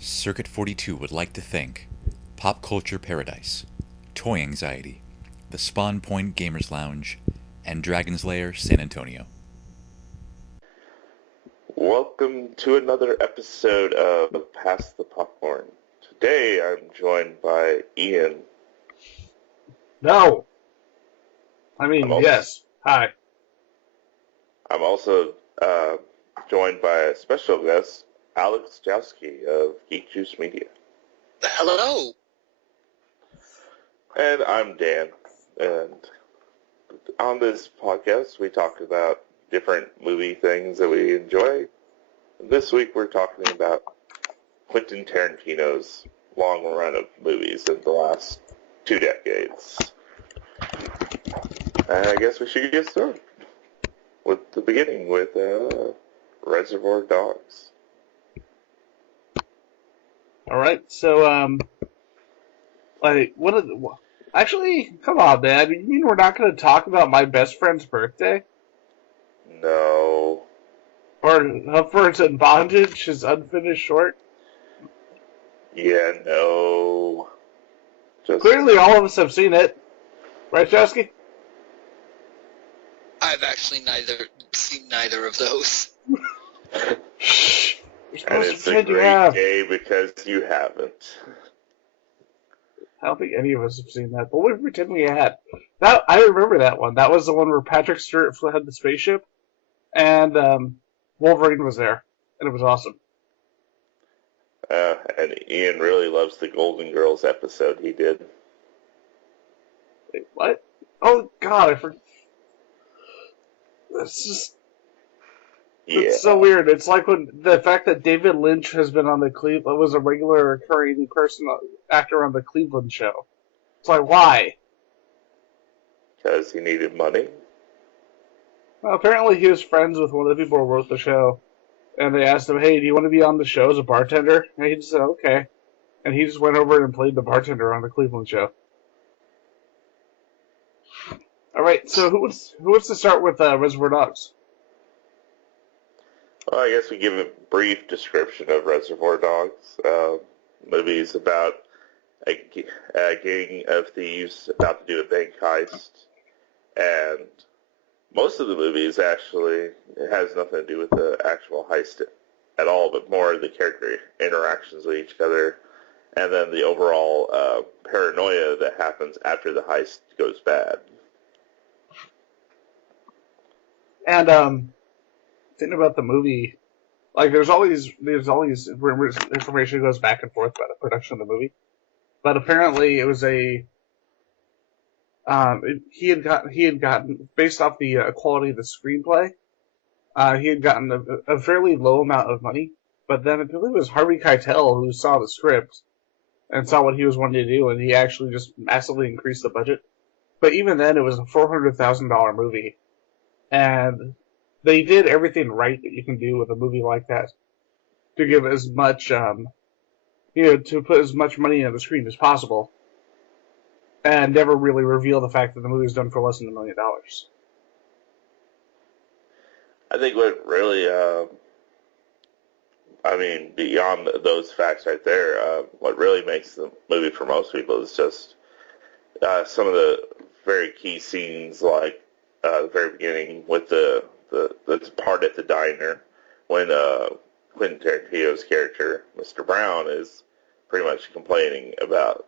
Circuit 42 would like to thank Pop Culture Paradise, Toy Anxiety, the Spawn Point Gamers Lounge, and Dragon's Lair San Antonio. Welcome to another episode of Pass the Popcorn. Today I'm joined by Ian. No. Yes. Hi. I'm also joined by a special guest, Alex Jowski of Geek Juice Media. Hello. And I'm Dan. And on this podcast, we talk about different movie things that we enjoy. This week, we're talking about Quentin Tarantino's long run of movies in the last 2 decades. And I guess we should get started with the beginning with Reservoir Dogs. All right. So, actually, come on, man. You mean we're not going to talk about my best friend's birthday? No. Or Upwards and Bondage, his unfinished short? Yeah, no. Clearly, all of us have seen it. Right, Jowski? I've actually seen neither of those. Shh. And it's a great day because you haven't. I don't think any of us have seen that, but we pretend we had. I remember that one. That was the one where Patrick Stewart had the spaceship, and Wolverine was there, and it was awesome. And Ian really loves the Golden Girls episode he did. Wait, what? Oh, God, I forgot. It's so weird. It's like when the fact that David Lynch has been on was a regular recurring actor on the Cleveland show. It's like, why? Because he needed money. Well, apparently he was friends with one of the people who wrote the show, and they asked him, "Hey, do you want to be on the show as a bartender?" And he just said, "Okay," and he just went over and played the bartender on the Cleveland show. All right, so who wants to start with Reservoir Dogs? Well, I guess we give a brief description of Reservoir Dogs. Movie is about a gang of thieves about to do a bank heist, and most of the movie is actually, it has nothing to do with the actual heist at all, but more of the character interactions with each other, and then the overall paranoia that happens after the heist goes bad. And thinking about the movie, like there's always information that goes back and forth about the production of the movie, but apparently it was he had gotten based off the quality of the screenplay, he had gotten a fairly low amount of money, but then I believe it was Harvey Keitel who saw the script and saw what he was wanting to do, and he actually just massively increased the budget. But even then, it was a $400,000 movie. And they did everything right that you can do with a movie like that to give as much, to put as much money on the screen as possible, and never really reveal the fact that the movie was done for less than $1 million. I think what really, beyond those facts right there, what really makes the movie for most people is just some of the very key scenes, like the very beginning with the part at the diner when Quentin Tarantino's character, Mr. Brown, is pretty much complaining about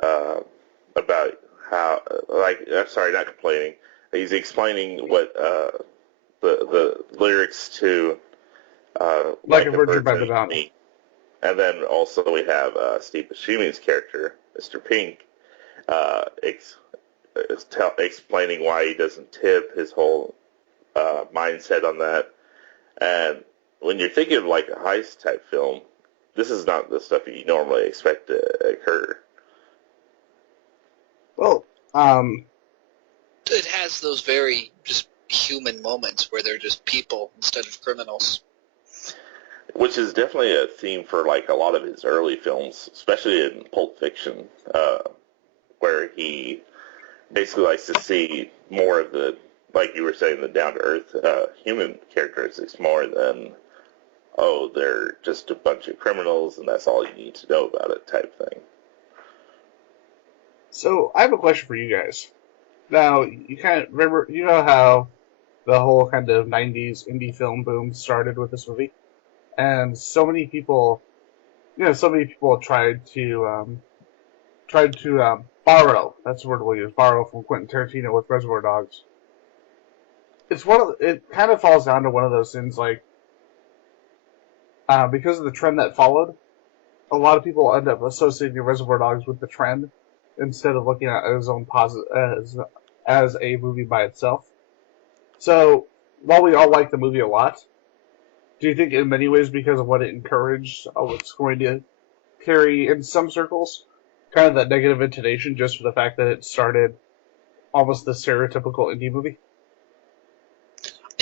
how, not complaining. He's explaining what the lyrics to Like a Virgin by the Dawn. And then also we have Steve Buscemi's character, Mr. Pink, explaining why he doesn't tip, his whole mindset on that. And when you're thinking of like a heist type film, this is not the stuff you normally expect to occur. Well, it has those very just human moments where they're just people instead of criminals. Which is definitely a theme for like a lot of his early films, especially in Pulp Fiction, where he basically likes to see more of the, like you were saying, the down-to-earth human characteristics more than oh, they're just a bunch of criminals and that's all you need to know about it type thing. So, I have a question for you guys. Now, you kind of remember, you know how the whole kind of 90s indie film boom started with this movie? And so many people, tried to borrow, that's the word we'll use, borrow from Quentin Tarantino with Reservoir Dogs. It kind of falls down to one of those things, like, because of the trend that followed, a lot of people end up associating Reservoir Dogs with the trend instead of looking at it as own as a movie by itself. So, while we all like the movie a lot, do you think in many ways because of what it encouraged, it's going to carry in some circles kind of that negative intonation just for the fact that it started almost the stereotypical indie movie?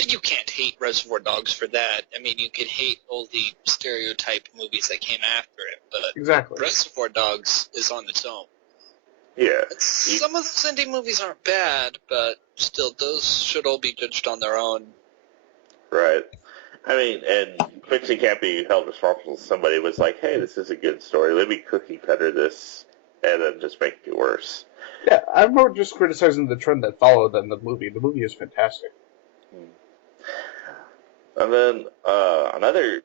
You can't hate Reservoir Dogs for that. I mean, you could hate all the stereotype movies that came after it, but Exactly. Reservoir Dogs is on its own. Yeah. Some of those indie movies aren't bad, but still, those should all be judged on their own. Right. I mean, and Quentin can't be held responsible. Somebody was like, hey, this is a good story. Let me cookie cutter this and then just make it worse. Yeah, I'm more just criticizing the trend that followed than the movie. The movie is fantastic. And then another,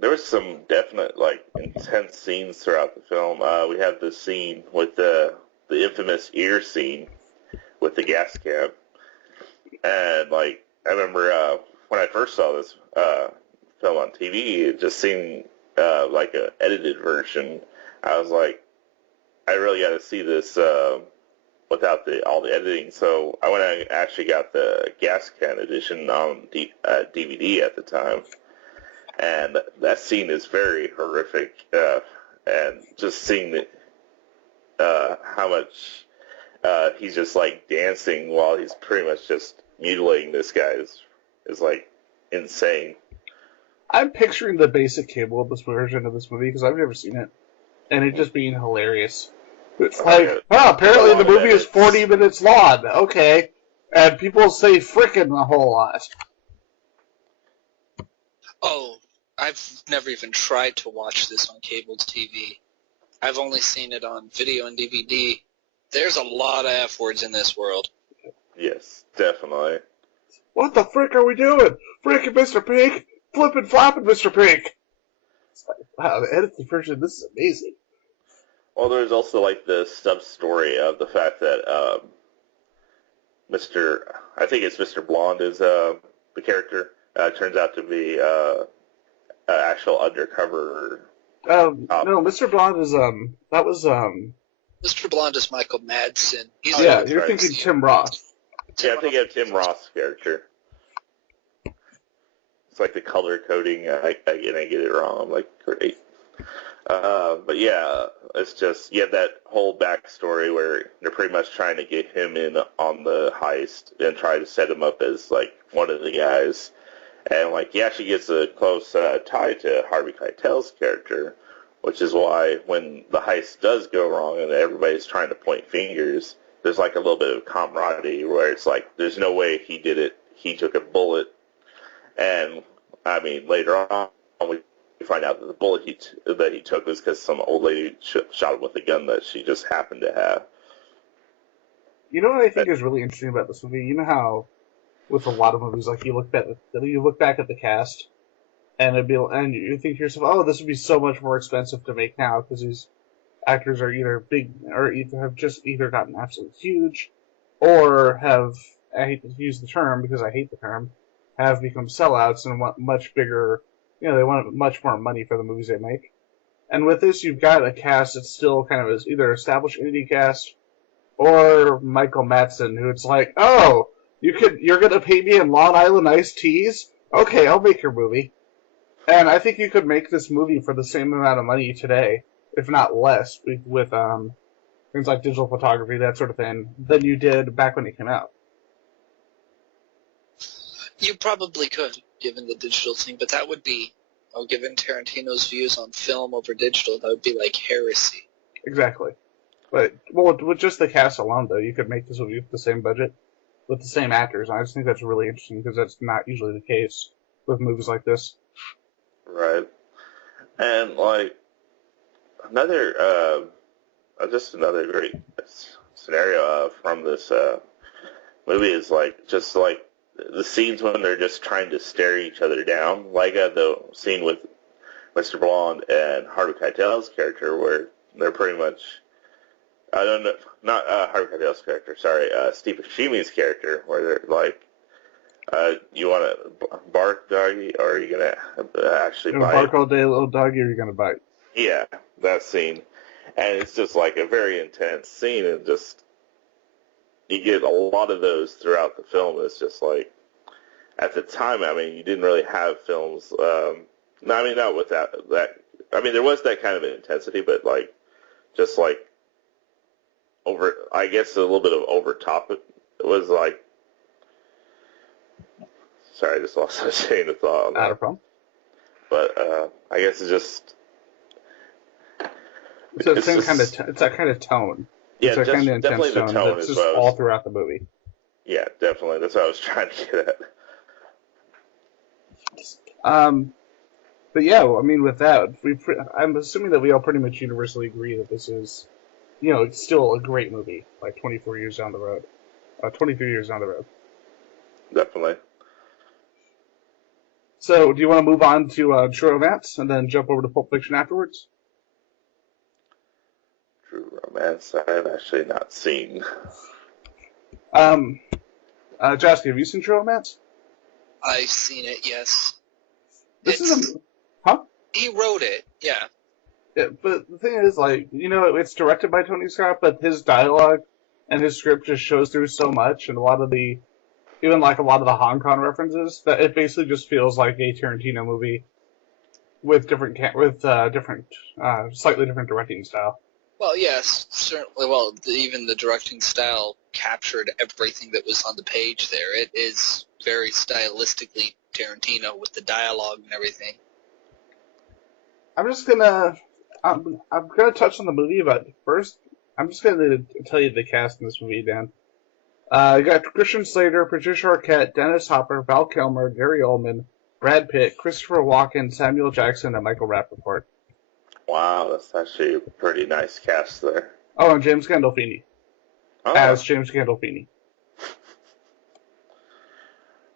there was some definite, intense scenes throughout the film. We have the scene with the infamous ear scene with the gas can. And, I remember when I first saw this film on TV, it just seemed like an edited version. I was like, I really got to see this without all the editing. So I went and actually got the gas can edition on DVD at the time. And that scene is very horrific. And just seeing how much he's just dancing while he's pretty much just mutilating this guy is insane. I'm picturing the basic cable of this version of this movie because I've never seen it, and it just being hilarious. It's apparently the movie is 40 minutes long. Okay, and people say frickin' a whole lot. Oh, I've never even tried to watch this on cable TV. I've only seen it on video and DVD. There's a lot of F words in this world. Yes, definitely. What the frick are we doing? Frickin' Mr. Pink! Flippin' floppin' Mr. Pink! It's like, wow, the edited version, this is amazing. Well, there's also the sub-story of the fact that I think it's Mr. Blonde is the character, turns out to be an actual undercover. No, Mr. Blonde is, that was, Mr. Blonde is Michael Madsen. Yeah, you're thinking Tim Roth. Yeah, I'm thinking of Tim Roth's character. It's like the color coding. I get it wrong. I'm like, great. But yeah, it's just, you have that whole backstory where they're pretty much trying to get him in on the heist and try to set him up as one of the guys. And he actually gets a close tie to Harvey Keitel's character, which is why when the heist does go wrong and everybody's trying to point fingers, there's a little bit of camaraderie where it's there's no way he did it. He took a bullet. And, I mean, later on, we find out that the bullet that he took was because some old lady shot him with a gun that she just happened to have. You know what I think is really interesting about this movie? You know how, with a lot of movies, you look back at the cast, and you think to yourself, oh, this would be so much more expensive to make now because these actors are either big or have just gotten absolutely huge, or have, I hate to use the term because I hate the term, have become sellouts and want much bigger, they want much more money for the movies they make. And with this, you've got a cast that's still kind of either established indie cast or Michael Madsen, who it's oh, you're gonna pay me in Long Island iced teas? Okay, I'll make your movie. And I think you could make this movie for the same amount of money today, if not less, with things like digital photography, that sort of thing, than you did back when it came out. You probably could, given the digital thing, but that would be, given Tarantino's views on film over digital, that would be heresy. Exactly. But, with just the cast alone, though, you could make this movie with the same budget, with the same actors, and I just think that's really interesting, because that's not usually the case with movies like this. Right. And, like, just another great scenario from this movie is, like, just, like, the scenes when they're just trying to stare each other down. Like, the scene with Mr. Blonde and Harvey Keitel's character where they're pretty much, I don't know, not Harvey Keitel's character, sorry, Steve Buscemi's character, where they're like, you want to bark, doggy, or are you going to actually bite? Bark all day, little doggy, or are you going to bite? Yeah, that scene. And it's just like a very intense scene, and just, you get a lot of those throughout the film. It's just like, at the time, I mean, you didn't really have films, not with that, I mean, there was that kind of intensity, but like, just like, I guess a little bit of over top. It was like, sorry, I just lost my chain of thought on that. Not a problem. But I guess it's just, it's that kind of tone. Yeah, it's that kind of intense definitely the tone that's is just all throughout the movie. Yeah, definitely. That's what I was trying to get at. But yeah, I mean, with that, I'm assuming that we all pretty much universally agree that this is, it's still a great movie, like 24 years down the road. 23 years down the road. Definitely. So, do you want to move on to True Romance and then jump over to Pulp Fiction afterwards? True Romance, I have actually not seen. Jowski, have you seen True Romance? I've seen it, yes. Huh? He wrote it, yeah. Yeah, but the thing is, like, it's directed by Tony Scott, but his dialogue and his script just shows through so much, and a lot of the Hong Kong references, that it basically just feels like a Tarantino movie with slightly different directing style. Well, yes, certainly. Well, even the directing style captured everything that was on the page there. It is very stylistically Tarantino with the dialogue and everything. I'm gonna touch on the movie, but first, I'm just gonna tell you the cast in this movie, Dan. You got Christian Slater, Patricia Arquette, Dennis Hopper, Val Kilmer, Gary Oldman, Brad Pitt, Christopher Walken, Samuel Jackson, and Michael Rappaport. Wow, that's actually a pretty nice cast there. Oh, and James Gandolfini. As James Gandolfini.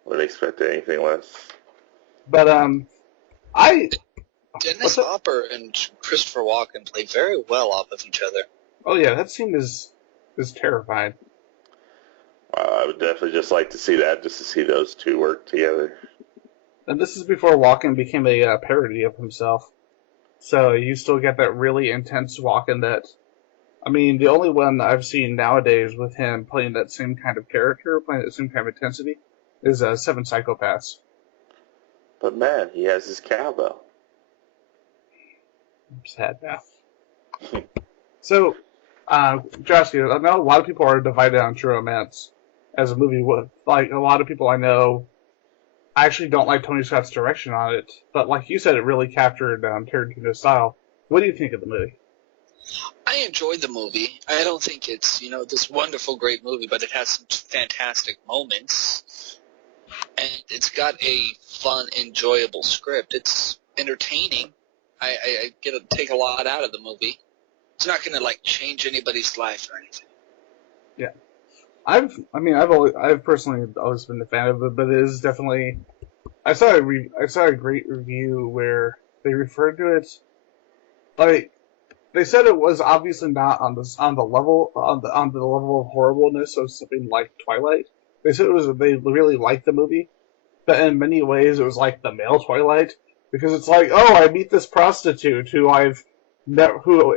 Wouldn't expect anything less. But, Dennis Hopper and Christopher Walken play very well off of each other. Oh yeah, that scene is terrifying. Wow, I would definitely just like to see that, just to see those two work together. And this is before Walken became a parody of himself. So you still get that really intense Walken that, I mean, the only one I've seen nowadays with him playing that same kind of character, playing that same kind of intensity, is Seven Psychopaths. But man, he has his cowbell. I'm sad now. So, Jowski, I know a lot of people are divided on True Romance as a movie. Like, a lot of people I know actually don't like Tony Scott's direction on it, but like you said, it really captured Tarantino's style. What do you think of the movie? I enjoyed the movie. I don't think it's, this wonderful, great movie, but it has some fantastic moments. And it's got a fun, enjoyable script. It's entertaining. I take a lot out of the movie. It's not going to, change anybody's life or anything. Yeah. I've personally always been a fan of it, but it is definitely. I saw a great review where they referred to it, like, they said it was obviously not on the level of horribleness of something like Twilight. They said they really liked the movie, but in many ways it was like the male Twilight, because it's like, oh, I meet this prostitute who I've met, who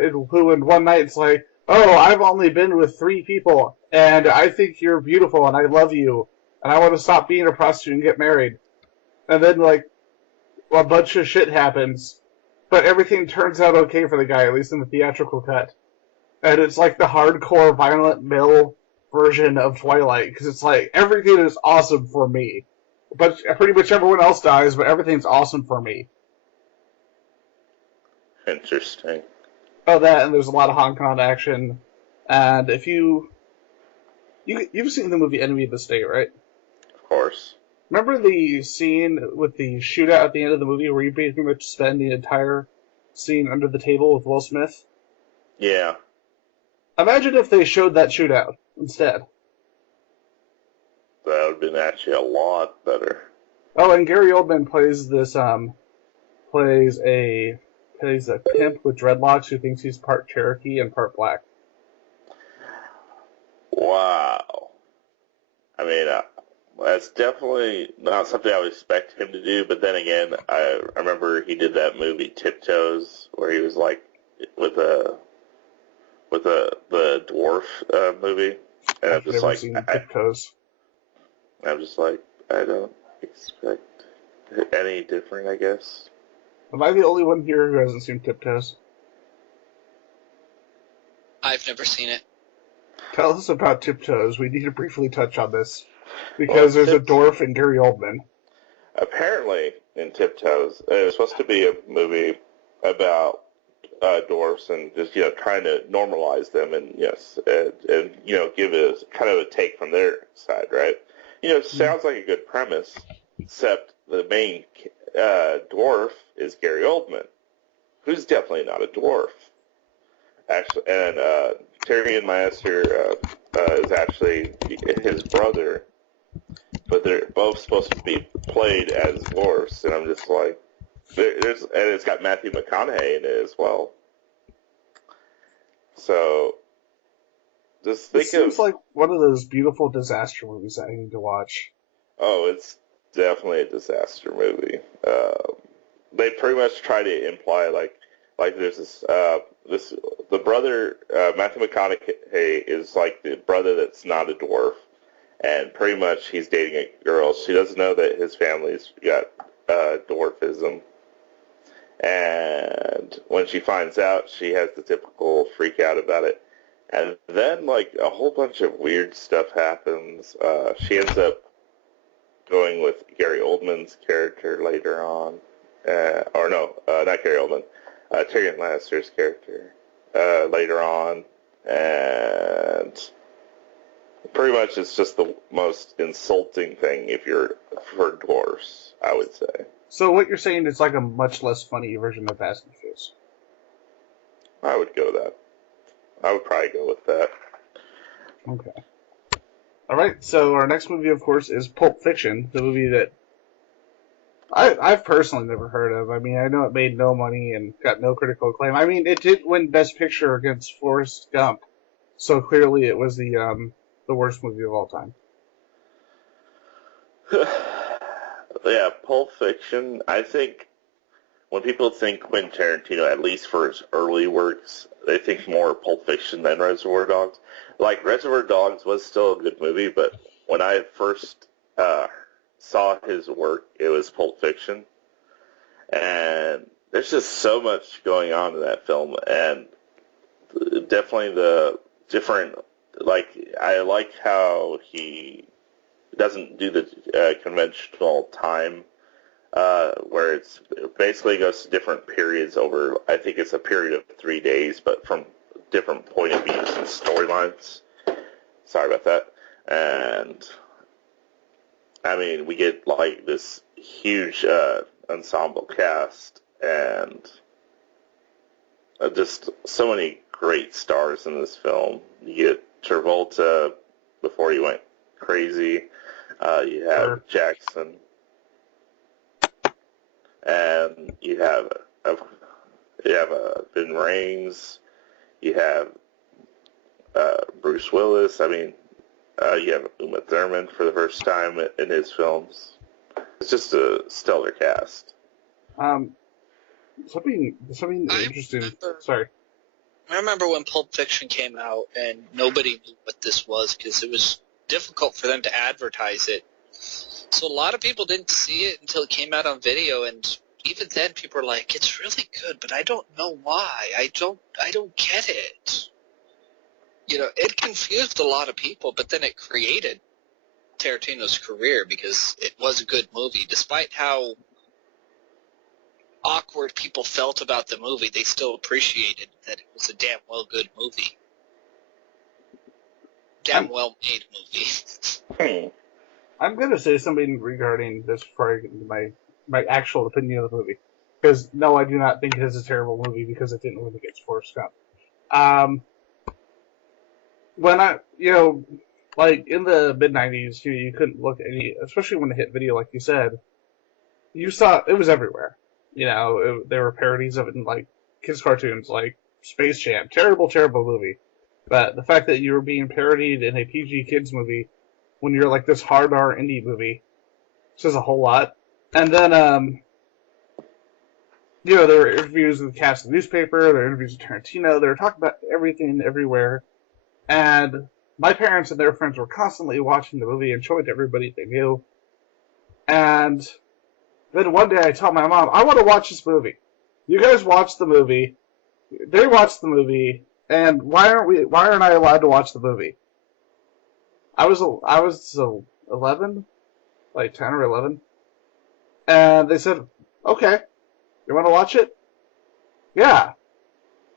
in one night it's like, oh, I've only been with 3 people, and I think you're beautiful, and I love you, and I want to stop being a prostitute and get married. And then, a bunch of shit happens, but everything turns out okay for the guy, at least in the theatrical cut. And it's like the hardcore, violent male version of Twilight, because it's like, everything is awesome for me. But pretty much everyone else dies, but everything's awesome for me. Interesting. Oh, that, and there's a lot of Hong Kong action. And if you've seen the movie Enemy of the State, right? Of course. Remember the scene with the shootout at the end of the movie where you pretty much spend the entire scene under the table with Will Smith? Yeah. Imagine if they showed that shootout instead. That would have been actually a lot better. Oh, and Gary Oldman plays plays a pimp with dreadlocks who thinks he's part Cherokee and part black. Wow. I mean, that's definitely not something I would expect him to do, but then again, I remember he did that movie Tiptoes, where he was like, the dwarf movie, and I've never seen Tiptoes. I'm just like, I don't expect any different, I guess. Am I the only one here who hasn't seen Tiptoes? I've never seen it. Tell us about Tiptoes. We need to briefly touch on this. Because there's a dwarf in Gary Oldman. Apparently, in Tiptoes, it was supposed to be a movie about dwarfs and just, trying to normalize them and, give a kind of a take from their side, right? It sounds like a good premise, except the main dwarf is Gary Oldman, who's definitely not a dwarf. Actually, and Tyrion Lannister is actually his brother, but they're both supposed to be played as dwarfs, and I'm just like, and it's got Matthew McConaughey in it as well. So, just think it seems like one of those beautiful disaster movies that I need to watch. Oh, it's definitely a disaster movie. They pretty much try to imply like there's the brother Matthew McConaughey is like the brother that's not a dwarf, and pretty much he's dating a girl. She doesn't know that his family's got dwarfism, and when she finds out, she has the typical freak out about it. And then, like, a whole bunch of weird stuff happens. She ends up going with Gary Oldman's character later on. Not Gary Oldman. Tyrion Lannister's character later on. And pretty much it's just the most insulting thing for dwarfs, I would say. So what you're saying is like a much less funny version of Fast and Furious. I would go with that. I would probably go with that. Okay. Alright, so our next movie, of course, is Pulp Fiction, the movie that I've personally never heard of. I mean, I know it made no money and got no critical acclaim. I mean, it did win Best Picture against Forrest Gump, so clearly it was the worst movie of all time. Yeah, Pulp Fiction, I think when people think Quentin Tarantino, at least for his early works, they think more Pulp Fiction than Reservoir Dogs. Like, Reservoir Dogs was still a good movie, but when I first saw his work, it was Pulp Fiction. And there's just so much going on in that film, and definitely the different, like, I like how he doesn't do the conventional time, where it basically goes to different periods over, I think it's a period of 3 days, but from different point of views and storylines. Sorry about that. And, I mean, we get, like, this huge ensemble cast, and just so many great stars in this film. You get Travolta before he went crazy. You have Jackson, and you have Vin Rames. You have Bruce Willis. I mean, you have Uma Thurman for the first time in his films. It's just a stellar cast. Something interesting. Sorry. I remember when Pulp Fiction came out, and nobody knew what this was because it was difficult for them to advertise it. So a lot of people didn't see it until it came out on video, and even then people were like, "It's really good, but I don't know why. I don't get it." You know, it confused a lot of people, but then it created Tarantino's career because it was a good movie. Despite how awkward people felt about the movie, they still appreciated that it was a damn well good movie. Damn well made movie. I'm going to say something regarding this before I get into my actual opinion of the movie. Because, no, I do not think it is a terrible movie because it didn't win against Forrest Gump. When like, in the mid-90s, you couldn't look at any, especially when it hit video, like you said, you saw, it was everywhere. There were parodies of it in, like, kids' cartoons, like Space Jam. Terrible, terrible movie. But the fact that you were being parodied in a PG kids movie when you're like this hard R indie movie says a whole lot. And then, there were interviews with the cast of the newspaper, there were interviews with Tarantino, they were talking about everything everywhere. And my parents and their friends were constantly watching the movie and showing it to everybody they knew. And then one day I tell my mom, I want to watch this movie. You guys watch the movie. They watched the movie. And why aren't I allowed to watch the movie? I was 11, like 10 or 11. And they said, okay, you want to watch it? Yeah.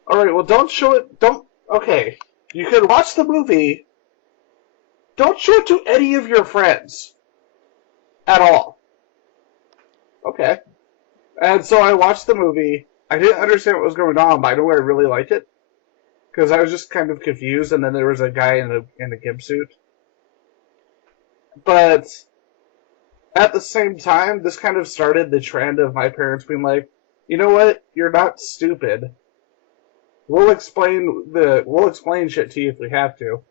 Alright, well don't show it, okay. You can watch the movie. Don't show it to any of your friends. At all. Okay. And so I watched the movie. I didn't understand what was going on, but I know I really liked it. Because I was just kind of confused, and then there was a guy in a gimp suit. But at the same time, this kind of started the trend of my parents being like, you know what? You're not stupid. We'll explain shit to you if we have to.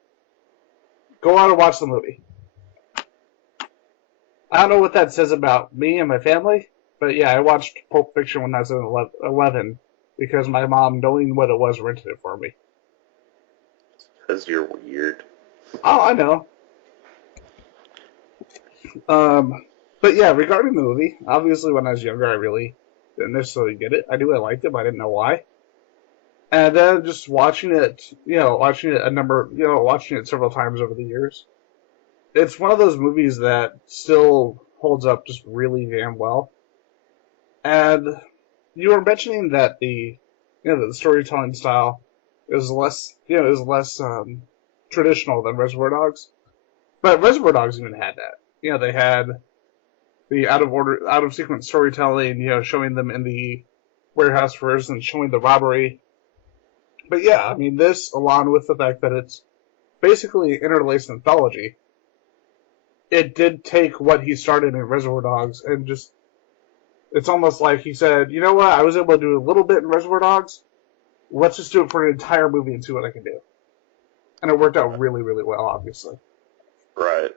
Go out and watch the movie. I don't know what that says about me and my family, but yeah, I watched Pulp Fiction when I was 11 because my mom, knowing what it was, rented it for me. Because you're weird. Oh, I know. But yeah, regarding the movie, obviously when I was younger, I really didn't necessarily get it. I knew I liked it, but I didn't know why. And then just watching it several times over the years. It's one of those movies that still holds up just really damn well. And you were mentioning that the storytelling style is less traditional than Reservoir Dogs. But Reservoir Dogs even had that. They had the out of sequence storytelling, showing them in the warehouse first and showing the robbery. But yeah, I mean, this, along with the fact that it's basically an interlaced anthology, it did take what he started in Reservoir Dogs and just, it's almost like he said, you know what, I was able to do a little bit in Reservoir Dogs, let's just do it for an entire movie and see what I can do. And it worked out really, really well, obviously. Right.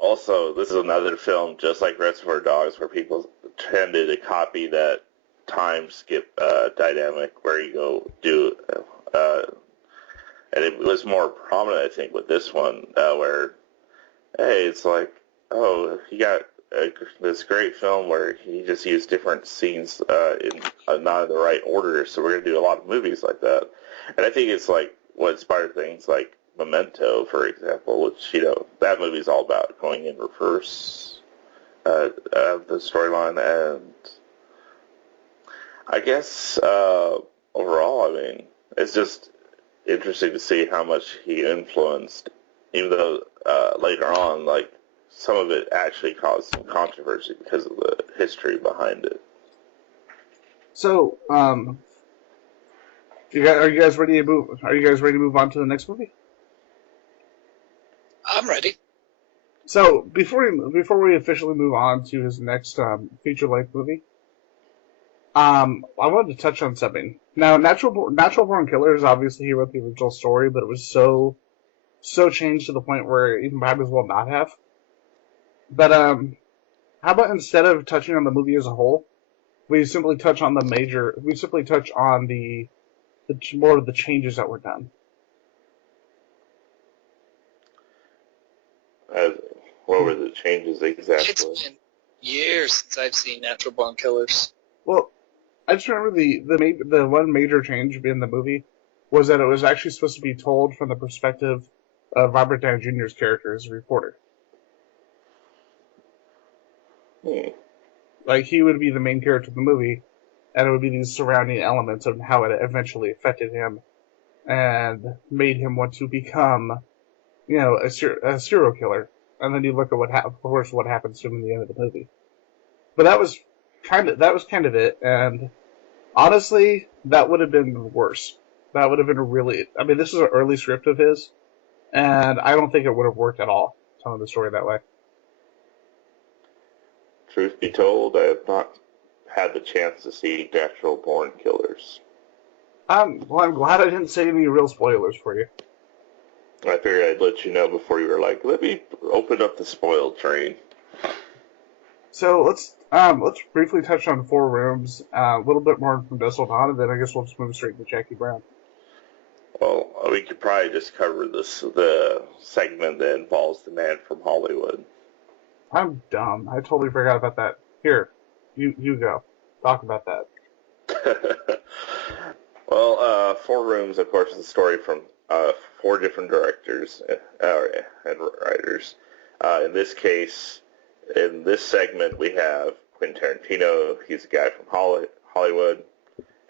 Also, this is another film, just like Reservoir Dogs, where people tended to copy that time skip dynamic where you go do, and it was more prominent, I think, with this one, where, hey, it's like, oh, he got this great film where he just used different scenes in not in the right order, so we're going to do a lot of movies like that. And I think it's like what inspired things like Memento, for example, which, that movie's all about going in reverse of the storyline. And I guess overall, I mean, it's just interesting to see how much he influenced, even though later on, like, some of it actually caused some controversy because of the history behind it. So, are you guys ready to move? Are you guys ready to move on to the next movie? I'm ready. So before we officially move on to his next feature-length movie, I wanted to touch on something. Now, Natural Born Killers, obviously he wrote the original story, but it was so changed to the point where it even might as well not have. But how about instead of touching on the movie as a whole, we simply touch on the more of the changes that were done. What were the changes exactly? It's been years since I've seen Natural Born Killers. Well, I just remember the one major change in the movie was that it was actually supposed to be told from the perspective of Robert Downey Jr.'s character as a reporter. Like, he would be the main character of the movie, and it would be these surrounding elements of how it eventually affected him and made him want to become, a serial killer. and then you look at of course, what happens to him in the end of the movie. But that was kind of it, and honestly, that would have been worse. That would have been really. I mean, this was an early script of his, and I don't think it would have worked at all telling the story that way. Truth be told, I have not had the chance to see Natural Born Killers. I'm glad I didn't say any real spoilers for you. I figured I'd let you know before you were like, let me open up the spoil train. So let's briefly touch on Four Rooms, a little bit more from Dustin on, and then I guess we'll just move straight to Jackie Brown. Well, we could probably just cover the segment that involves the man from Hollywood. I'm dumb. I totally forgot about that. Here, you go. Talk about that. Well, Four Rooms, of course, is a story from 4 different directors and writers. In this case, in this segment, we have Quentin Tarantino. He's a guy from Hollywood,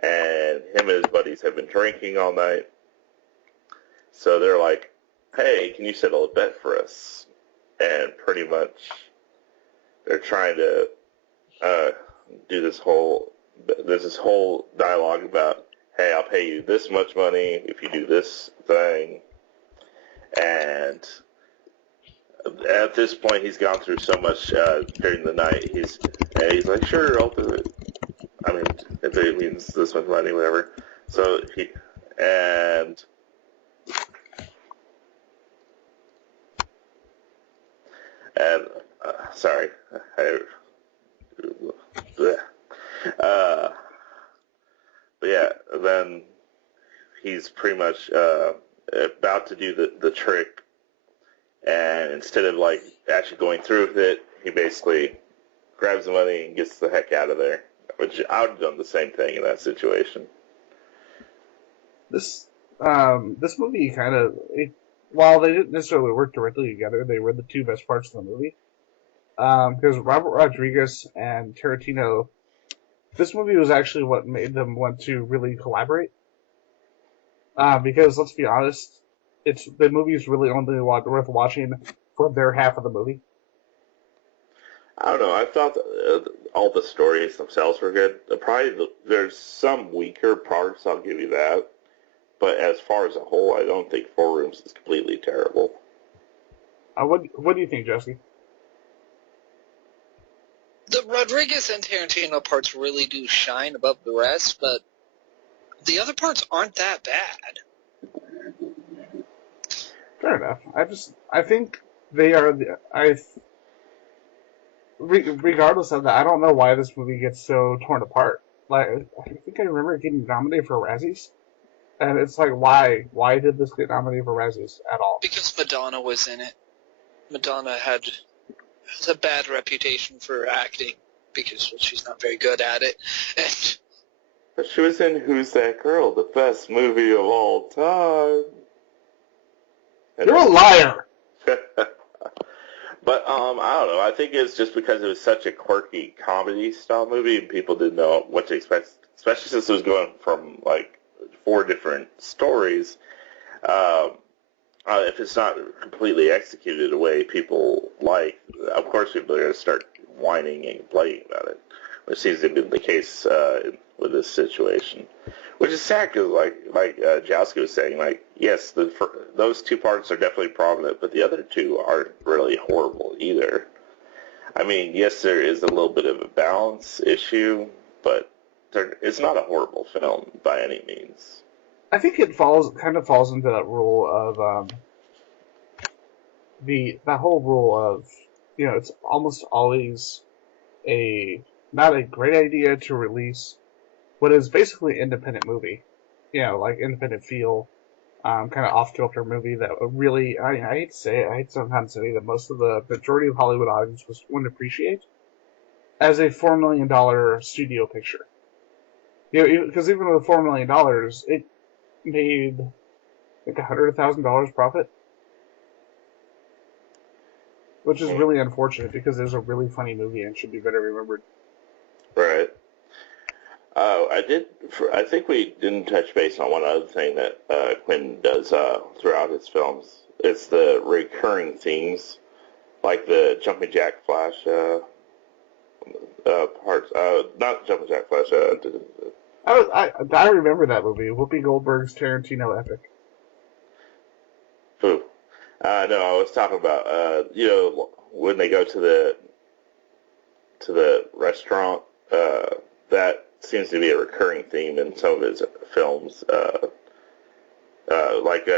and him and his buddies have been drinking all night. So they're like, hey, can you settle a bet for us? And pretty much they're trying to do this whole dialogue about, hey, I'll pay you this much money if you do this thing. And at this point, he's gone through so much during the night. He's like, sure, I'll do it. I mean, if it means this much money, whatever. So sorry, but yeah, then he's pretty much about to do the trick, and instead of like actually going through with it, he basically grabs the money and gets the heck out of there. Which I would have done the same thing in that situation. This movie kind of, while they didn't necessarily work directly together, they were the 2 best parts of the movie. Because Robert Rodriguez and Tarantino, this movie was actually what made them want to really collaborate. Because let's be honest, the movie is really only worth watching for their half of the movie. I don't know. I thought all the stories themselves were good. There's some weaker parts. I'll give you that. But as far as a whole, I don't think Four Rooms is completely terrible. What do you think, Jesse? The Rodriguez and Tarantino parts really do shine above the rest, but the other parts aren't that bad. Fair enough. I think they are. Regardless of that, I don't know why this movie gets so torn apart. Like, I think I remember it getting nominated for Razzies, and it's like, why? Why did this get nominated for Razzies at all? Because Madonna was in it. Madonna had a bad reputation for acting because she's not very good at it. But she was in Who's That Girl, the best movie of all time. You're a liar. But I don't know. I think it's just because it was such a quirky comedy style movie, and people didn't know what to expect, especially since it was going from like 4 different stories. If it's not completely executed the way people like, of course people are going to start whining and complaining about it, which seems to be the case with this situation. Which is sad because, like Jowski was saying, like, yes, those 2 parts are definitely prominent, but the other 2 aren't really horrible either. I mean, yes, there is a little bit of a balance issue, but it's not a horrible film by any means. I think it kind of falls into that rule of that whole rule of, it's almost always not a great idea to release what is basically an independent movie, like independent feel, kind of off-kilter movie that really, I hate to say it, I hate sometimes saying that most of the majority of Hollywood audience wouldn't appreciate as a $4 million studio picture. Because even with $4 million, it made like $100,000 profit, which is really unfortunate because it was a really funny movie and should be better remembered. Right. I think we didn't touch base on one other thing that Quentin does throughout his films. It's the recurring themes. like the Jumping Jack Flash parts. Not Jumping Jack Flash. I remember that movie, Whoopi Goldberg's Tarantino epic. Ooh. No, I was talking about when they go to the restaurant. That seems to be a recurring theme in some of his films. Like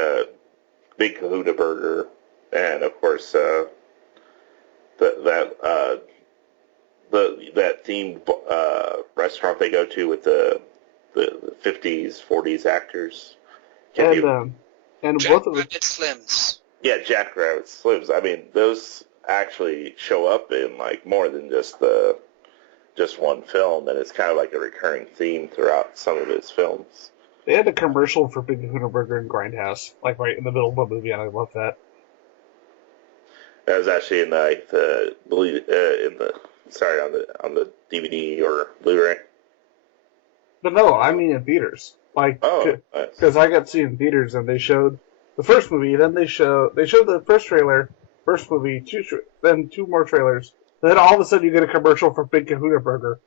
Big Kahuna Burger, and of course that themed restaurant they go to with the 50s, 40s actors. And both of them. Slims. Yeah, Jackrabbit Slims. I mean, those actually show up in like more than just one film, and it's kind of like a recurring theme throughout some of his films. They had a commercial for Big Kahuna Burger and Grindhouse, like right in the middle of a movie, and I love that. That was actually in on the DVD or Blu-ray. But no, I mean in theaters. Like, because I got to see it in theaters, and they showed the first movie, then they showed the first trailer, first movie, then two more trailers. Then all of a sudden you get a commercial for Big Kahuna Burger.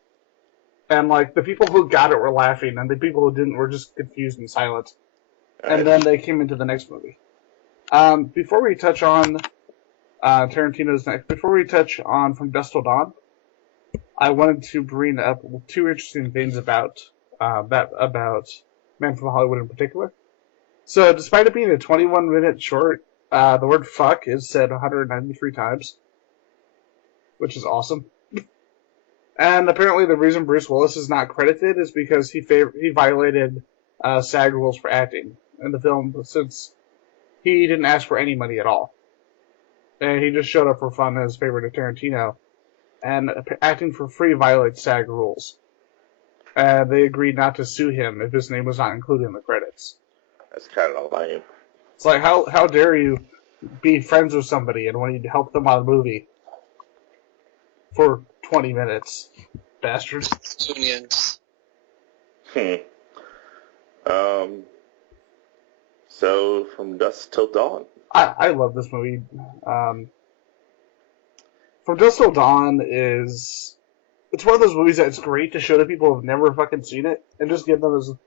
And, like, the people who got it were laughing, and the people who didn't were just confused and silent. And then they came into the next movie. Before we touch on Tarantino's next, before we touch on From Dusk Till Dawn, I wanted to bring up two interesting things about Man from Hollywood in particular. So, despite it being a 21-minute short, the word fuck is said 193 times, which is awesome. And apparently the reason Bruce Willis is not credited is because he violated SAG rules for acting in the film, since he didn't ask for any money at all. And he just showed up for fun as favorite of Tarantino. And acting for free violates SAG rules. And they agreed not to sue him if his name was not included in the credits. That's kind of lame. It's like, how dare you be friends with somebody and want you to help them on a movie for 20 minutes, bastards. Unions. So, From Dusk Till Dawn. I love this movie. From Dusk Till Dawn it's one of those movies that's great to show to people who've never fucking seen it, and just give them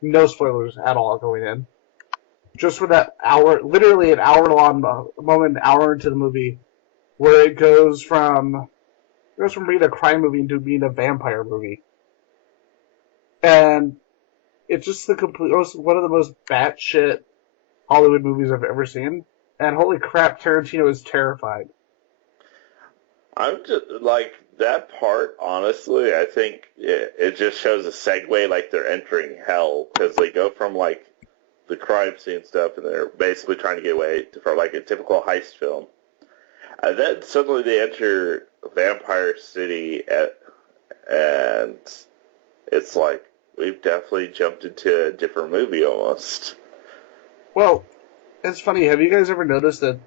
no spoilers at all going in. Just for that hour, literally an hour-long moment, an hour into the movie, where it goes from being a crime movie into being a vampire movie. And it's just one of the most batshit Hollywood movies I've ever seen. And holy crap, Tarantino is terrified. I'm just, like, that part, honestly, I think it just shows a segue, like they're entering hell, because they go from, like, the crime scene stuff, and they're basically trying to get away from, like, a typical heist film. And then suddenly they enter Vampire City, and it's like, we've definitely jumped into a different movie almost. Well, it's funny. Have you guys ever noticed that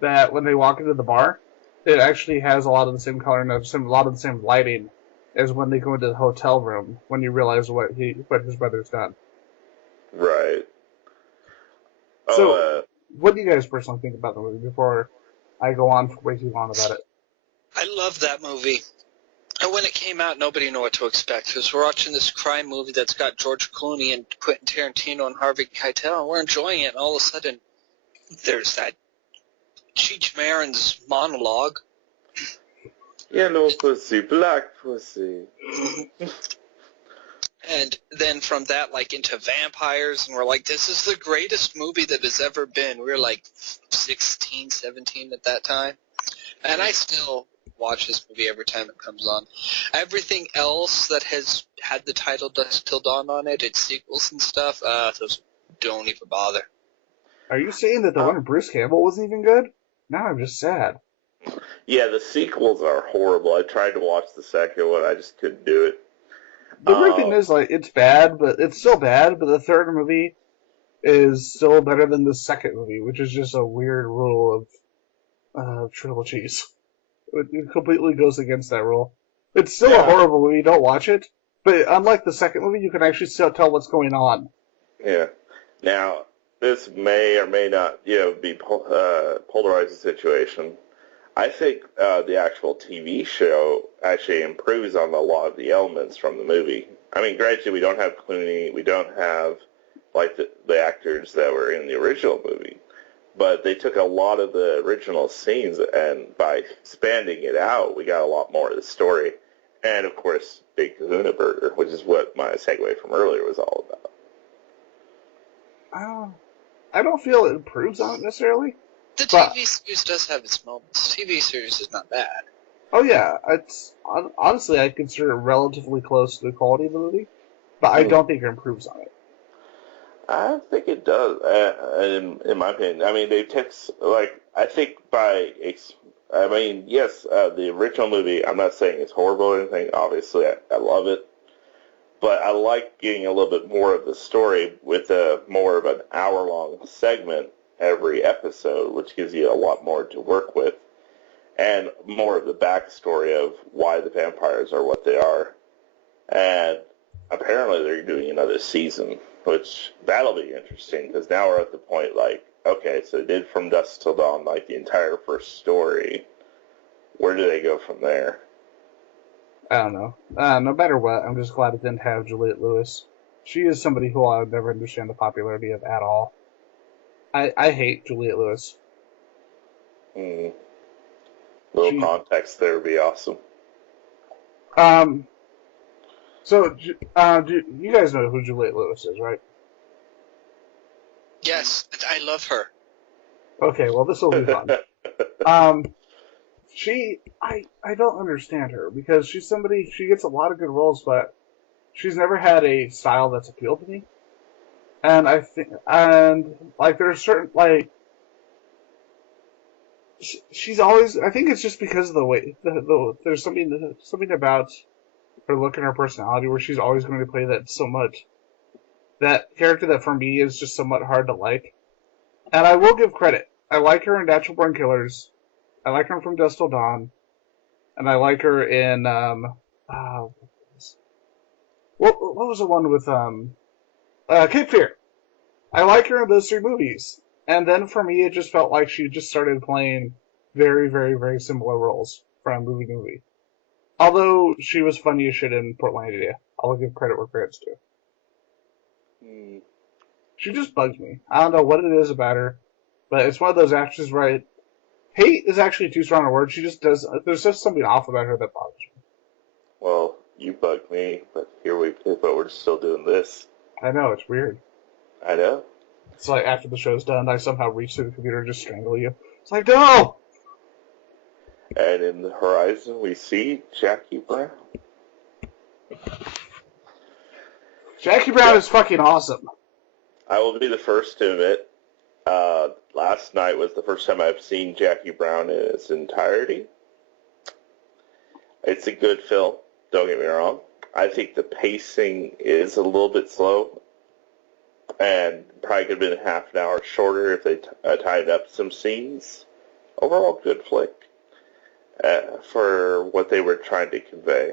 that when they walk into the bar, it actually has a lot of the same color and a lot of the same lighting as when they go into the hotel room when you realize what his brother's done. Right. So, what do you guys personally think about the movie before I go on for way too long about it? I love that movie. And when it came out, nobody knew what to expect, because we're watching this crime movie that's got George Clooney and Quentin Tarantino and Harvey Keitel, and we're enjoying it, and all of a sudden, there's that Cheech Marin's monologue. Yellow pussy, black pussy. And then from that, like, into vampires, and we're like, this is the greatest movie that has ever been. We were like 16, 17 at that time. And I still watch this movie every time it comes on. Everything else that has had the title Dusk Till Dawn on it, its sequels and stuff, those don't even bother. Are you saying that the one with Bruce Campbell wasn't even good? Now I'm just sad. Yeah, the sequels are horrible. I tried to watch the second one. I just couldn't do it. The weird thing is, like, it's bad, but it's still bad, but the third movie is still better than the second movie, which is just a weird rule of trilogies. It completely goes against that rule. It's still a horrible movie, don't watch it, but unlike the second movie, you can actually still tell what's going on. Yeah. Now, this may or may not, be polarizing situation. I think the actual TV show actually improves on a lot of the elements from the movie. I mean, granted, we don't have Clooney, we don't have like the actors that were in the original movie, but they took a lot of the original scenes, and by expanding it out, we got a lot more of the story. And of course, Big Kahuna Burger, which is what my segue from earlier was all about. I don't feel it improves on it necessarily. The TV series does have its moments. TV series is not bad. Oh yeah, it's honestly I consider it relatively close to the quality of the movie, but I don't think it improves on it. I think it does, in my opinion. I mean, they took, I think yes, the original movie, I'm not saying it's horrible or anything. Obviously, I love it. But I like getting a little bit more of the story with more of an hour-long segment every episode, which gives you a lot more to work with, and more of the backstory of why the vampires are what they are. And apparently they're doing another season, which that'll be interesting, because now we're at the point, okay, so they did From Dusk Till Dawn, the entire first story. Where do they go from there? I don't know. No matter what, I'm just glad it didn't have Juliette Lewis. She is somebody who I would never understand the popularity of at all. I hate Juliette Lewis. Little context there would be awesome. So, do you guys know who Juliette Lewis is, right? Yes, I love her. Okay, well, this will be fun. I don't understand her, because she's somebody, she gets a lot of good roles, but she's never had a style that's appealed to me. And I think, there's certain, she's always, I think it's just because of the way, there's something about her look and her personality where she's always going to play that so much. That character that for me is just somewhat hard to like. And I will give credit. I like her in Natural Born Killers. I like her from Dusk Till Dawn. And I like her in, what was the one with, Cape Fear. I like her in those three movies. And then for me, it just felt like she just started playing very, very, very similar roles from movie to movie. Although she was funny as shit in Portlandia. I'll give credit where credit's due. She just bugs me. I don't know what it is about her, but it's one of those actresses where hate is actually too strong a word. She just does. There's just something off about her that bothers me. Well, you bug me, but we're still doing this. I know, it's weird. I know. It's like after the show's done, I somehow reach through the computer and just strangle you. It's like, no! And in the horizon, we see Jackie Brown. Jackie Brown is fucking awesome. I will be the first to admit, last night was the first time I've seen Jackie Brown in its entirety. It's a good film, don't get me wrong. I think the pacing is a little bit slow, and probably could have been half an hour shorter if they tied up some scenes. Overall, good flick for what they were trying to convey.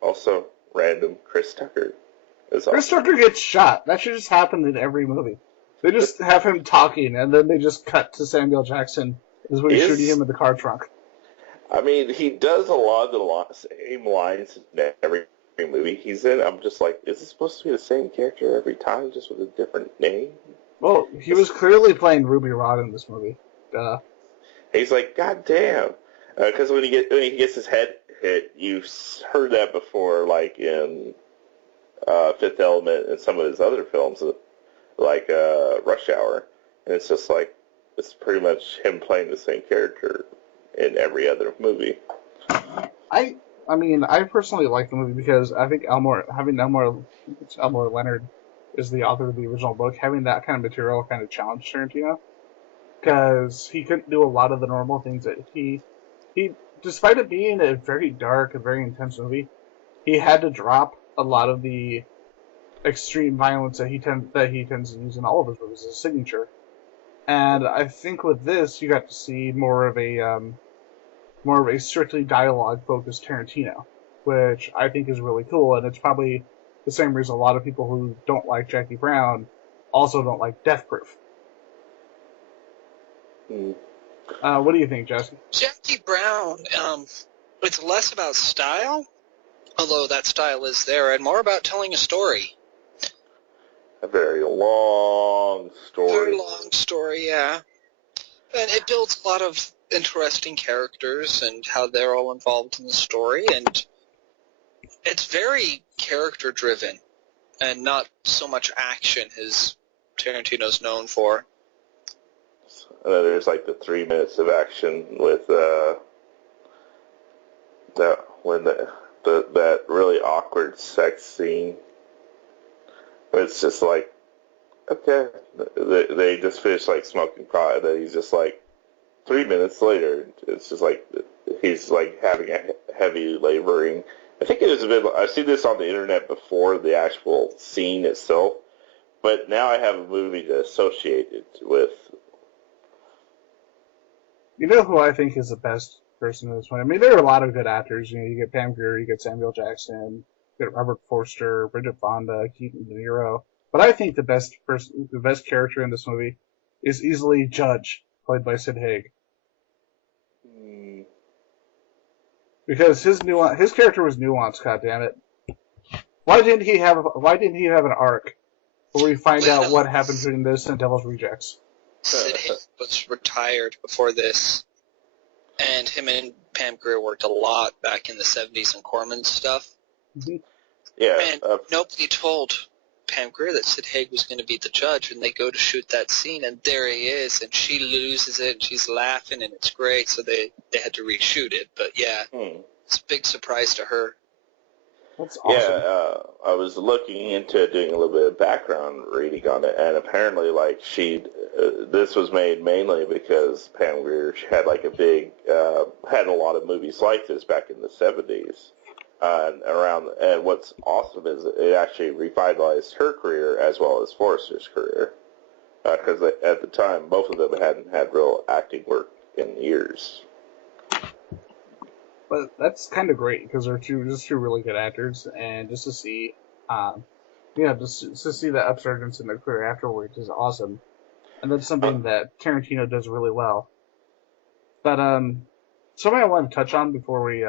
Also, random Chris Tucker. Chris Tucker gets shot. That should just happen in every movie. They just have him talking, and then they just cut to Samuel Jackson as when he's shooting him in the car trunk. I mean, he does a lot of the same lines in every movie he's in. I'm just like, is this supposed to be the same character every time, just with a different name? Well, he was clearly playing Ruby Rhod in this movie. Duh. He's like, God damn. Because when he gets his head hit, you've heard that before, like in Fifth Element and some of his other films, like Rush Hour. And it's just like, it's pretty much him playing the same character in every other movie. I mean, I personally like the movie because I think Elmore Leonard is the author of the original book. Having that kind of material kind of challenged Tarantino because he couldn't do a lot of the normal things that he despite it being a very dark and very intense movie, he had to drop a lot of the extreme violence that he tends to use in all of his movies as a signature. And I think with this, you got to see more of a strictly dialogue-focused Tarantino, which I think is really cool, and it's probably the same reason a lot of people who don't like Jackie Brown also don't like Death Proof. Mm. What do you think, Jesse? Jackie Brown, it's less about style, although that style is there, and more about telling a story. A very long story. Very long story, yeah. And it builds a lot of interesting characters and how they're all involved in the story, and it's very character-driven and not so much action as Tarantino's known for. And then there's like the 3 minutes of action with that really awkward sex scene. It's just like, okay, they just finished like smoking pot, and then he's just like 3 minutes later, it's just like he's like having a heavy laboring. I think it was a bit. I've seen this on the internet before the actual scene itself, but now I have a movie to associate it with. You know who I think is the best person in this one? I mean, there are a lot of good actors. You know, you get Pam Grier, you get Samuel Jackson, you get Robert Forster, Bridget Fonda, Keaton De Niro. But I think the best character in this movie is easily Judge, played by Sid Haig. Because his character was nuanced. God damn it! Why didn't he have an arc where we find out what happened between this and Devil's Rejects? Sid Haig was retired before this, and him and Pam Grier worked a lot back in the 70s on Corman stuff. Mm-hmm. Yeah, and nobody told Pam Grier that Sid Haig was going to be the judge, and they go to shoot that scene, and there he is, and she loses it, and she's laughing, and it's great, so they had to reshoot it. But yeah, it's a big surprise to her. That's awesome. Yeah, I was looking into doing a little bit of background reading on it, and apparently, like, this was made mainly because Pam Grier had like had a lot of movies like this back in the 70s. And what's awesome is it actually revitalized her career as well as Forrester's career, because at the time both of them hadn't had real acting work in years. But that's kind of great because they're two really good actors, and just to see, just to see that upsurgence in their career afterwards is awesome, and that's something that Tarantino does really well. But something I want to touch on before we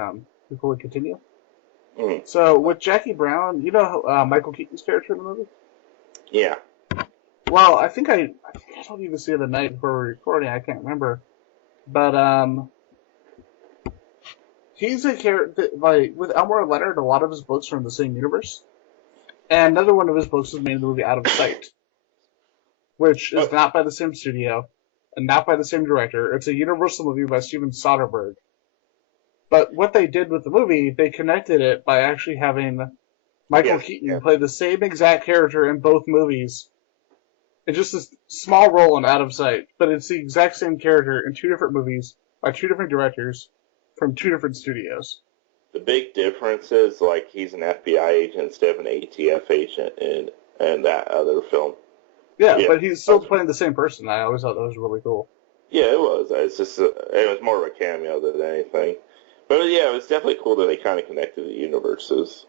continue. Mm. So with Jackie Brown, you know Michael Keaton's character in the movie? Yeah. Well, I think I told you this the other night before we were recording. I can't remember, but he's a character like with Elmore Leonard. A lot of his books are in the same universe, and another one of his books was made in the movie Out of Sight, which is not by the same studio and not by the same director. It's a Universal movie by Steven Soderbergh. But what they did with the movie, they connected it by actually having Michael Keaton play the same exact character in both movies. It's just a small role in Out of Sight, but it's the exact same character in two different movies by two different directors from two different studios. The big difference is, like, he's an FBI agent instead of an ATF agent in that other film. Yeah, but he's still playing the same person. I always thought that was really cool. Yeah, it was. It's just it was more of a cameo than anything. But yeah, it was definitely cool that they kind of connected the universes.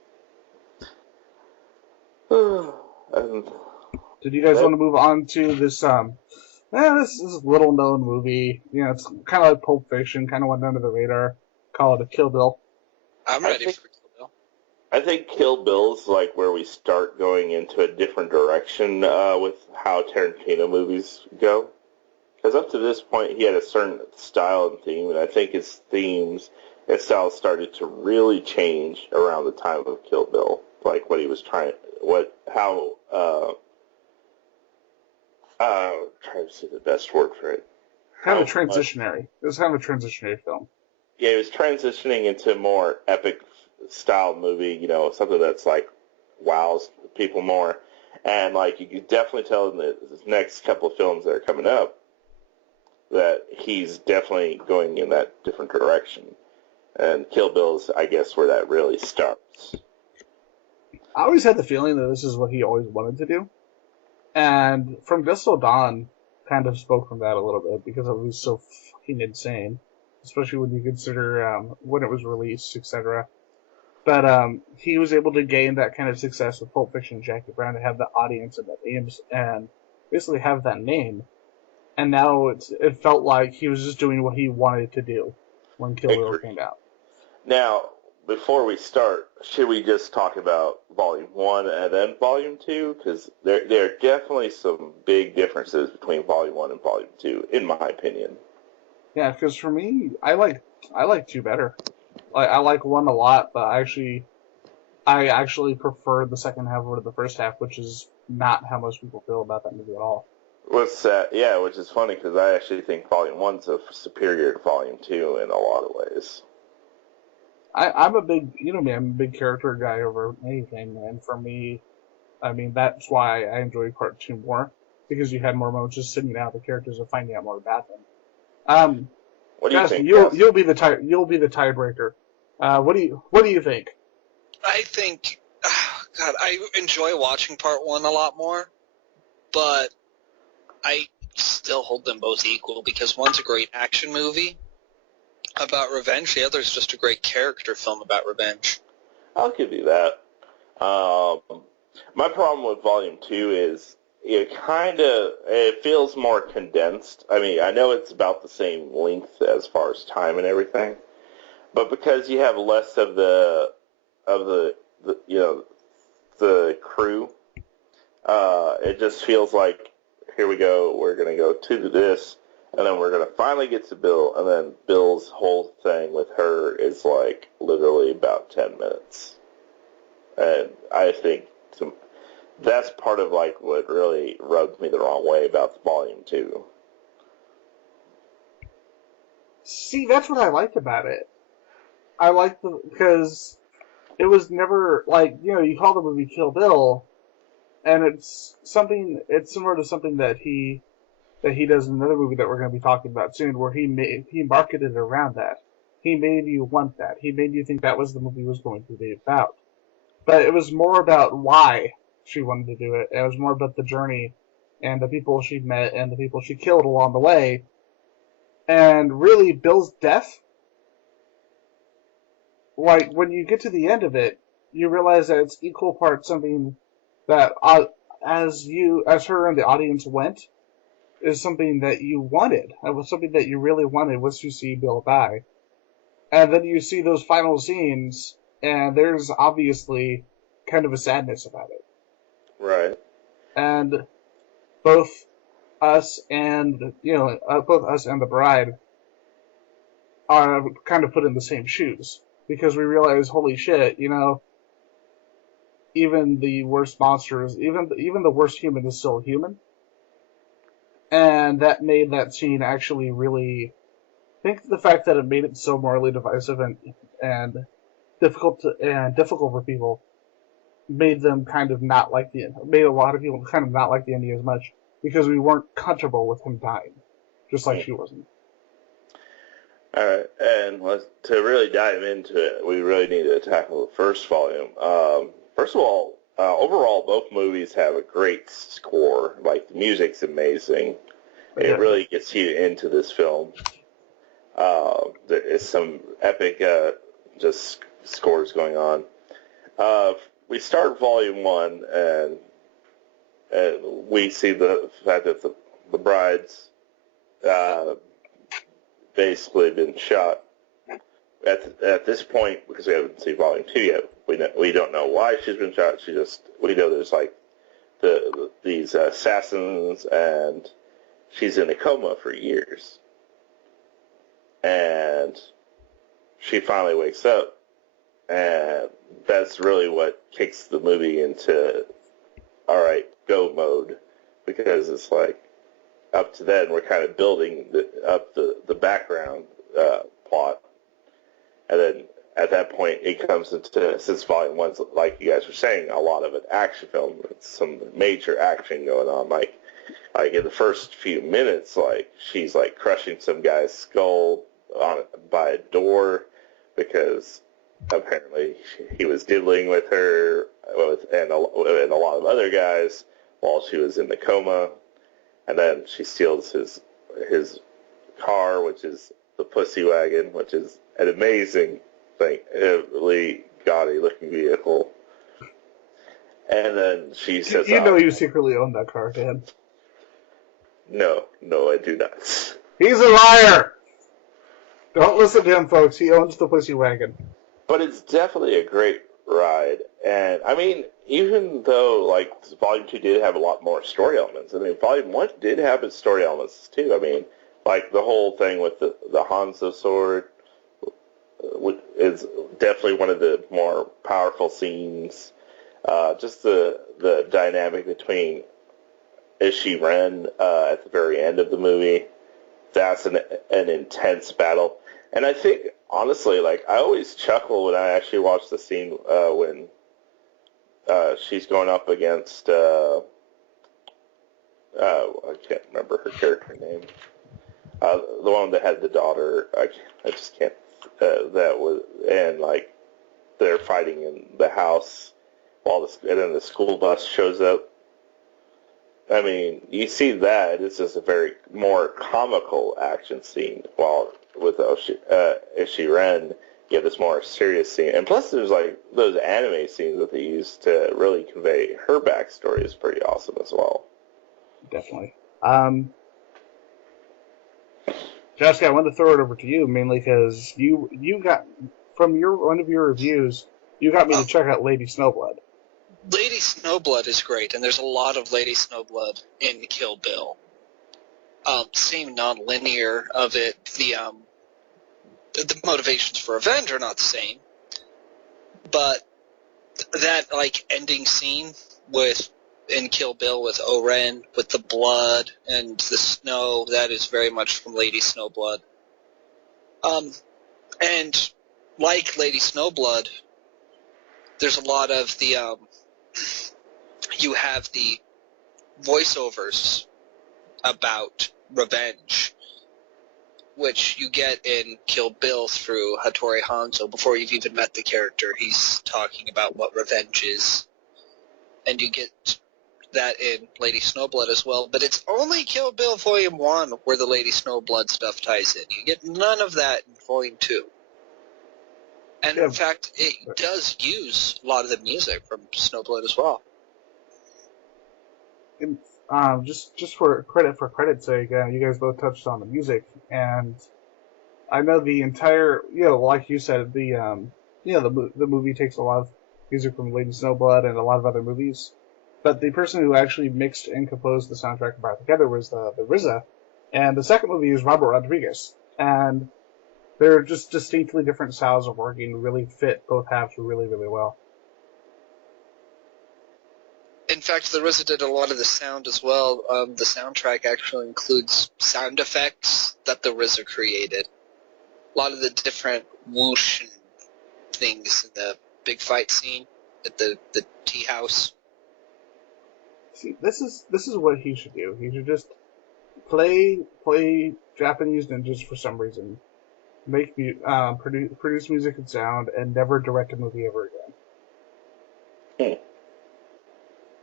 Did you guys want to move on to this? This is a little known movie. You know, it's kind of like Pulp Fiction, kind of went under the radar. Call it a Kill Bill. I'm ready for Kill Bill. I think Kill Bill's like where we start going into a different direction with how Tarantino movies go. Because up to this point, he had a certain style and theme, and I think his themes and style started to really change around the time of Kill Bill. Like what he was trying trying to say the best word for it. Kind of transitionary. It was kind of a transitionary film. Yeah, he was transitioning into a more epic style movie, you know, something that's like wows people more. And like you could definitely tell in the next couple of films that are coming up that he's definitely going in that different direction. And Kill Bill's, I guess, where that really starts. I always had the feeling that this is what he always wanted to do. And From Dusk Till Dawn kind of spoke from that a little bit because it was so fucking insane. Especially when you consider when it was released, etc. But he was able to gain that kind of success with Pulp Fiction and Jackie Brown to have the audience and that names and basically have that name. and now it felt like he was just doing what he wanted to do when Kill Bill Agree. came out. Now, before we start, should we just talk about Volume 1 and then Volume 2? Because there are definitely some big differences between Volume 1 and Volume 2, in my opinion. Yeah, because for me, I like 2 better. I like 1 a lot, but I actually prefer the second half over the first half, which is not how most people feel about that movie at all. What's that? Yeah, which is funny because I actually think Volume 1's superior to Volume 2 in a lot of ways. I'm a big, I'm a big character guy over anything, and for me, I mean, that's why I enjoy Part 2 more, because you had more moments just sitting out the characters and finding out more about them. What do you Justin, think? you'll be the tiebreaker. What do you think? I think, God, I enjoy watching Part 1 a lot more, but I still hold them both equal because one's a great action movie about revenge, the other's just a great character film about revenge. I'll give you that. My problem with Volume 2 is it feels more condensed. I mean, I know it's about the same length as far as time and everything, but because you have less of the crew, it just feels like, here we go, we're going to go to this, and then we're going to finally get to Bill, and then Bill's whole thing with her is like literally about 10 minutes. And I think that's part of like what really rubbed me the wrong way about Volume 2. See, that's what I liked about it. I liked because it was never like, you call the movie Kill Bill, and it's similar to something that he does in another movie that we're going to be talking about soon, where he marketed around that. He made you want that. He made you think that was the movie was going to be about. But it was more about why she wanted to do it. It was more about the journey and the people she met and the people she killed along the way. And really, Bill's death, like, when you get to the end of it, you realize that it's equal parts something that, as her and the audience went, is something that you wanted. It was something that you really wanted, was to see Bill die. And then you see those final scenes, and there's obviously kind of a sadness about it. Right. And both us and the bride are kind of put in the same shoes, because we realize, holy shit, even the worst monsters, even the worst human is still human. And that made that scene actually really, I think the fact that it made it so morally divisive and difficult for people made them kind of not like made a lot of people kind of not like the ending as much, because we weren't comfortable with him dying, just like she wasn't. All right, and to really dive into it, we really need to tackle the first volume. First of all, overall, both movies have a great score. Like, the music's amazing. Yeah. It really gets you into this film. There is some epic just scores going on. We start Volume 1, and we see the fact that the bride's basically been shot. At this point, because we haven't seen Volume 2 yet, we don't know why she's been shot. We know there's like these assassins, and she's in a coma for years. And she finally wakes up, and that's really what kicks the movie into, all right, go mode, because it's like, up to then, we're kind of building up the background plot. And then at that point, it comes into, since Volume 1's, like you guys were saying, a lot of an action film, with some major action going on. Like in the first few minutes, like, she's like crushing some guy's skull by a door, because apparently he was diddling with her and a lot of other guys while she was in the coma. And then she steals his car, which is the Pussy Wagon, which is an amazing thing, a really gaudy looking vehicle. And then she says, you secretly own that car, Dan. No, I do not. He's a liar! Don't listen to him, folks. He owns the pussy wagon. But it's definitely a great ride. And, I mean, even though, like, Volume 2 did have a lot more story elements, I mean, Volume 1 did have its story elements, too. I mean, like, the whole thing with the Hanzo sword is definitely one of the more powerful scenes. Just the dynamic between Ishii Ren at the very end of the movie. That's an intense battle. And I think, honestly, like, I always chuckle when I actually watch the scene when she's going up against, I can't remember her character name. The one that had the daughter, I just can't, that was, and, like, they're fighting in the house and then the school bus shows up. I mean, you see that, it's just a very more comical action scene, while with Ishii Ren, you have this more serious scene. And plus there's, like, those anime scenes that they use to really convey her backstory is pretty awesome as well. Definitely. Jowski, I wanted to throw it over to you, mainly because you got, from one of your reviews, you got me to check out Lady Snowblood. Lady Snowblood is great, and there's a lot of Lady Snowblood in Kill Bill. Same non-linear of it. The motivations for revenge are not the same, but that, like, ending scene in Kill Bill with O-Ren, with the blood and the snow, that is very much from Lady Snowblood. And like Lady Snowblood, there's a lot of the you have the voiceovers about revenge, which you get in Kill Bill through Hattori Hanzo. Before you've even met the character, he's talking about what revenge is. And you get that in Lady Snowblood as well. But it's only Kill Bill Volume 1 where the Lady Snowblood stuff ties in. You get none of that in Volume 2. And in fact, it does use a lot of the music from Snowblood as well. Just for credit's sake, you guys both touched on the music, and I know the entire, like you said, the movie takes a lot of music from Lady Snowblood and a lot of other movies, but the person who actually mixed and composed the soundtrack and brought it together was the RZA, and the second movie is Robert Rodriguez, and they're just distinctly different styles of working, really fit both halves really, really well. In fact, the RZA did a lot of the sound as well. The soundtrack actually includes sound effects that the RZA created. A lot of the different whoosh and things in the big fight scene at the tea house. See, this is what he should do. He should just play Japanese ninjas for some reason, produce music and sound, and never direct a movie ever again.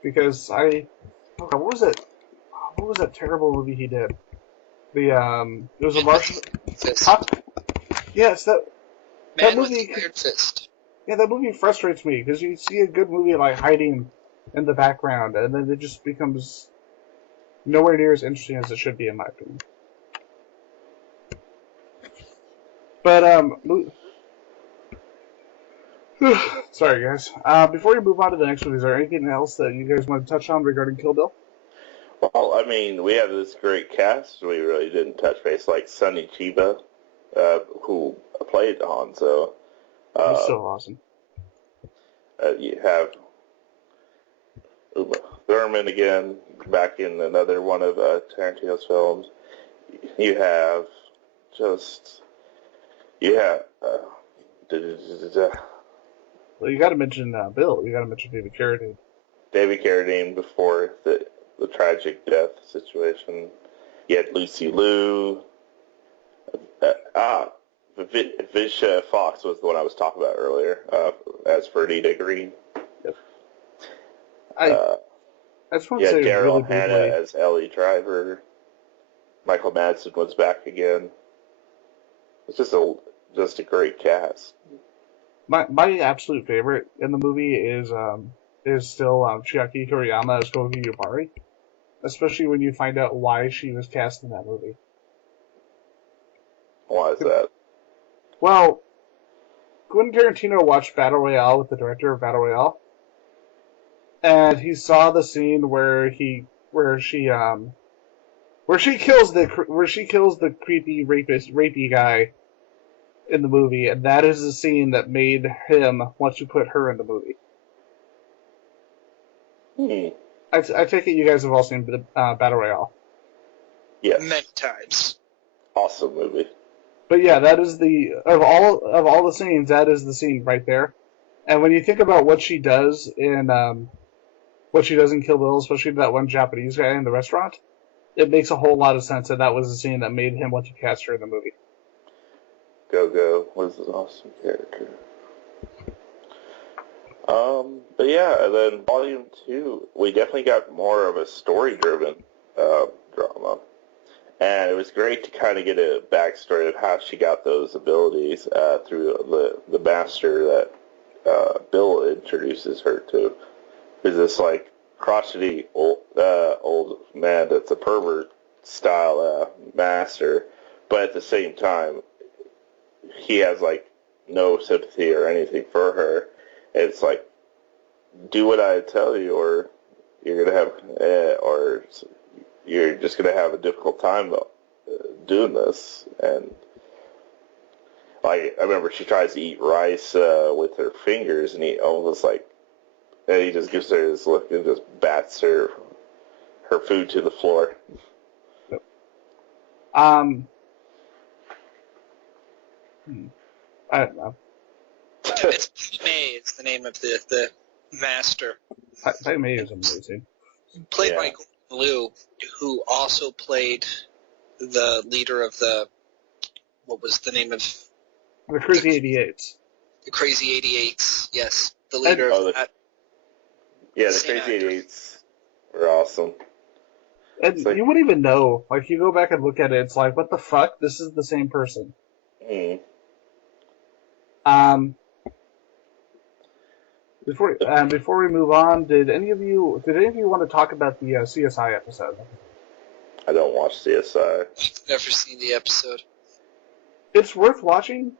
Because what was it? What was that terrible movie he did? It was a Martian. Yes, that movie. With the Iron Fist. Yeah, that movie frustrates me because you see a good movie like hiding in the background, and then it just becomes nowhere near as interesting as it should be, in my opinion. But sorry, guys. Before we move on to the next one, is there anything else that you guys want to touch on regarding Kill Bill? Well, I mean, we have this great cast. We really didn't touch base, like Sonny Chiba, who played Hanzo. He's so awesome. You have Uma Thurman again, back in another one of Tarantino's films. You have Well, you got to mention Bill. You got to mention David Carradine. David Carradine before the tragic death situation. You had Lucy Liu. Visha Fox was the one I was talking about earlier, as Ferdinand Green. Yep. I just want to say Daryl really Hannah briefly, as Ellie Driver. Michael Madsen was back again. It's just a great cast. My absolute favorite in the movie is still Chiaki Toriyama as Gogi Yubari. especially when you find out why she was cast in that movie. Why is that? Well, Quentin Tarantino watched Battle Royale with the director of Battle Royale, and he saw the scene where she kills the creepy rapey guy in the movie, and that is the scene that made him want to put her in the movie. I take it you guys have all seen Battle Royale. Yes. Many times. Awesome movie. But yeah, that is of all the scenes, that is the scene right there. And when you think about what she does in Kill Bill, especially that one Japanese guy in the restaurant, it makes a whole lot of sense that was the scene that made him want to cast her in the movie. Go was an awesome character. But yeah, and then Volume 2, we definitely got more of a story-driven drama. And it was great to kind of get a backstory of how she got those abilities through the master that Bill introduces her to. Who's this, like, crotchety old man that's a pervert-style master, but at the same time, he has, like, no sympathy or anything for her. It's like, do what I tell you, or you're gonna have, or you're just gonna have a difficult time doing this. And like, I remember she tries to eat rice with her fingers, and he almost and he just gives her this look and just bats her food to the floor. I don't know. It's May. It's the name of the master. Pai Mei is amazing. Played by Gordon Liu, who also played the leader of what was the name of? The Crazy 88s. The Crazy 88s, yes. The leader of that. Yeah, the Crazy 88s were awesome. And you wouldn't even know. Like, you go back and look at it, it's like, what the fuck? This is the same person. Before we move on, did any of you want to talk about the CSI episode? I don't watch CSI. I've never seen the episode. It's worth watching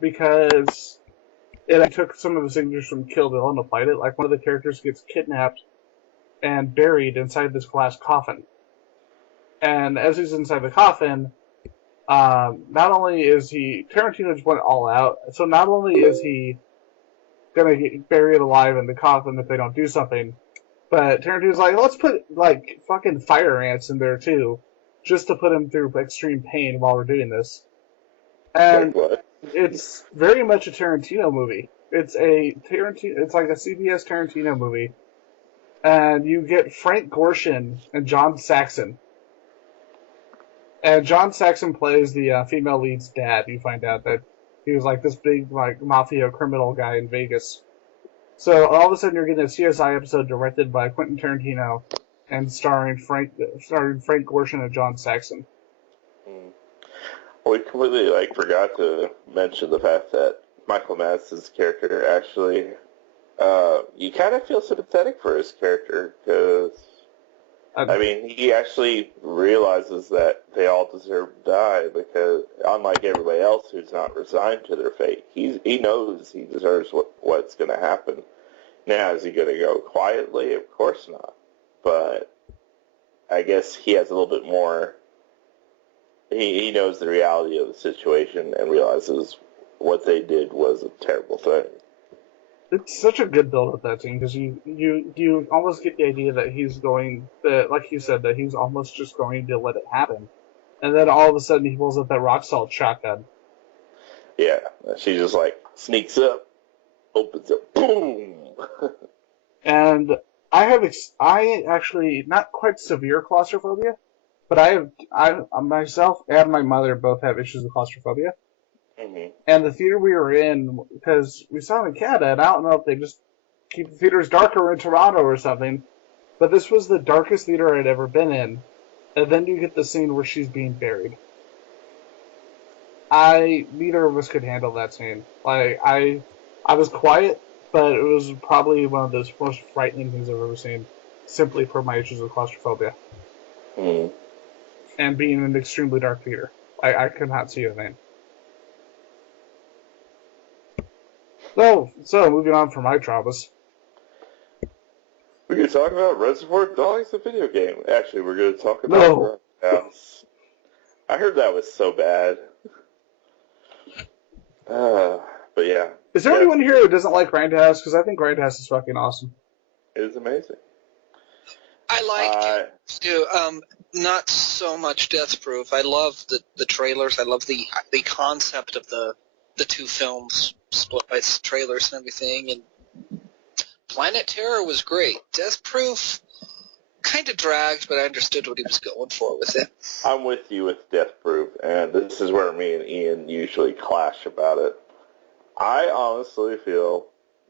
because I took some of the signatures from Kill Bill and applied it. Like, one of the characters gets kidnapped and buried inside this glass coffin. And as he's inside the coffin, not only is Tarantino just went all out, so not only is he gonna get buried alive in the coffin if they don't do something, but Tarantino's like, let's put, like, fucking fire ants in there too, just to put him through extreme pain while we're doing this. And it's very much a Tarantino movie. It's like a CBS Tarantino movie. And you get Frank Gorshin and John Saxon. And John Saxon plays the female lead's dad. You find out that he was like this big, like, mafia criminal guy in Vegas. So all of a sudden you're getting a CSI episode directed by Quentin Tarantino and starring Frank Gorshin and John Saxon. We completely forgot to mention the fact that Michael Madsen's character actually, you kind of feel sympathetic for his character because, I mean, he actually realizes that they all deserve to die because, unlike everybody else who's not resigned to their fate, he knows he deserves what's going to happen. Now, is he going to go quietly? Of course not. But I guess he has a little bit more. He knows the reality of the situation and realizes what they did was a terrible thing. It's such a good build of that scene because you almost get the idea that like you said, that he's almost just going to let it happen, and then all of a sudden he pulls up that rock salt shotgun. Yeah, she just sneaks up, opens up, boom. And I actually not quite severe claustrophobia, but I myself and my mother both have issues with claustrophobia. Mm-hmm. And the theater we were in, because we saw it in Canada, and I don't know if they just keep the theaters darker in Toronto or something, but this was the darkest theater I'd ever been in. And then you get the scene where she's being buried. Neither of us could handle that scene. I was quiet, but it was probably one of those most frightening things I've ever seen. simply for my issues with claustrophobia. Mm. And being in an extremely dark theater. I could not see a thing. So moving on from my traumas. We could talk about Reservoir Dogs, the video game. Actually, we're going to talk about No. Grindhouse. I heard that was so bad. But yeah. Is there anyone here who doesn't like Grindhouse? Because I think Grindhouse is fucking awesome. It is amazing. I like it too. Not so much Death Proof. I love the trailers. I love the concept of the two films split by trailers and everything. And Planet Terror was great. Death Proof kind of dragged, but I understood what he was going for with it. I'm with you with Death Proof, and this is where me and Ian usually clash about it. I honestly feel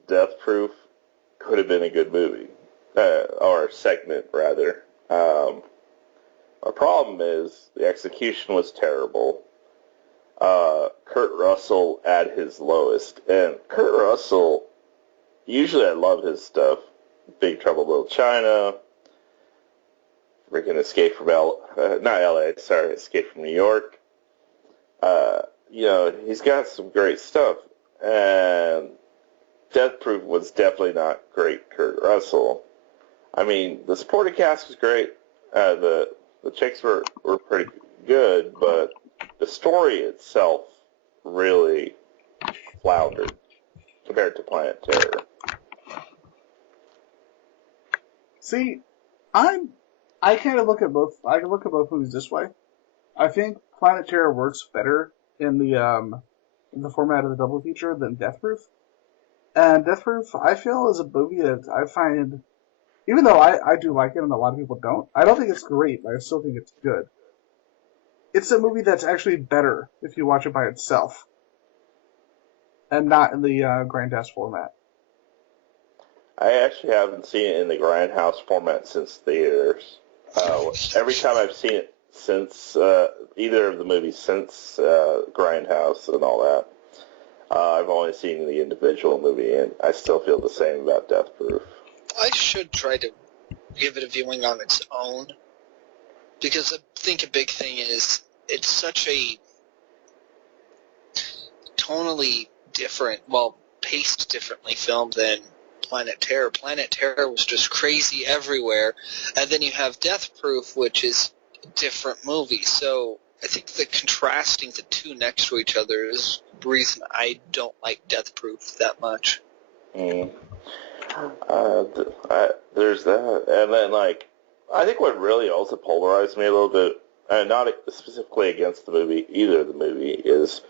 Death Proof could have been a good movie. Or a segment, rather. My problem is the execution was terrible. Kurt Russell at his lowest. And Kurt Russell, usually I love his stuff. Big Trouble in Little China, freaking Escape from Escape from New York. He's got some great stuff. And Death Proof was definitely not great Kurt Russell. I mean, the supporting cast was great. The chicks were pretty good, but the story itself really floundered compared to Planet Terror. See, I kind of look at both. I can look at both movies this way. I think Planet Terror works better in the format of the double feature than Death Proof. And Death Proof, I feel, is a movie that I find, even though I do like it and a lot of people don't, I don't think it's great, but I still think it's good. It's a movie that's actually better if you watch it by itself and not in the Grindhouse format. I actually haven't seen it in the Grindhouse format since theaters. Every time I've seen it since either of the movies since Grindhouse and all that, I've only seen the individual movie, and I still feel the same about Death Proof. I should try to give it a viewing on its own, because I think a big thing is it's such a tonally different, paced differently film than Planet Terror. Planet Terror was just crazy everywhere, and then you have Death Proof, which is a different movie. So I think the contrasting the two next to each other is the reason I don't like Death Proof that much. Mm. There's that, and then I think what really also polarized me a little bit, and not specifically against the movie, either of the movie, is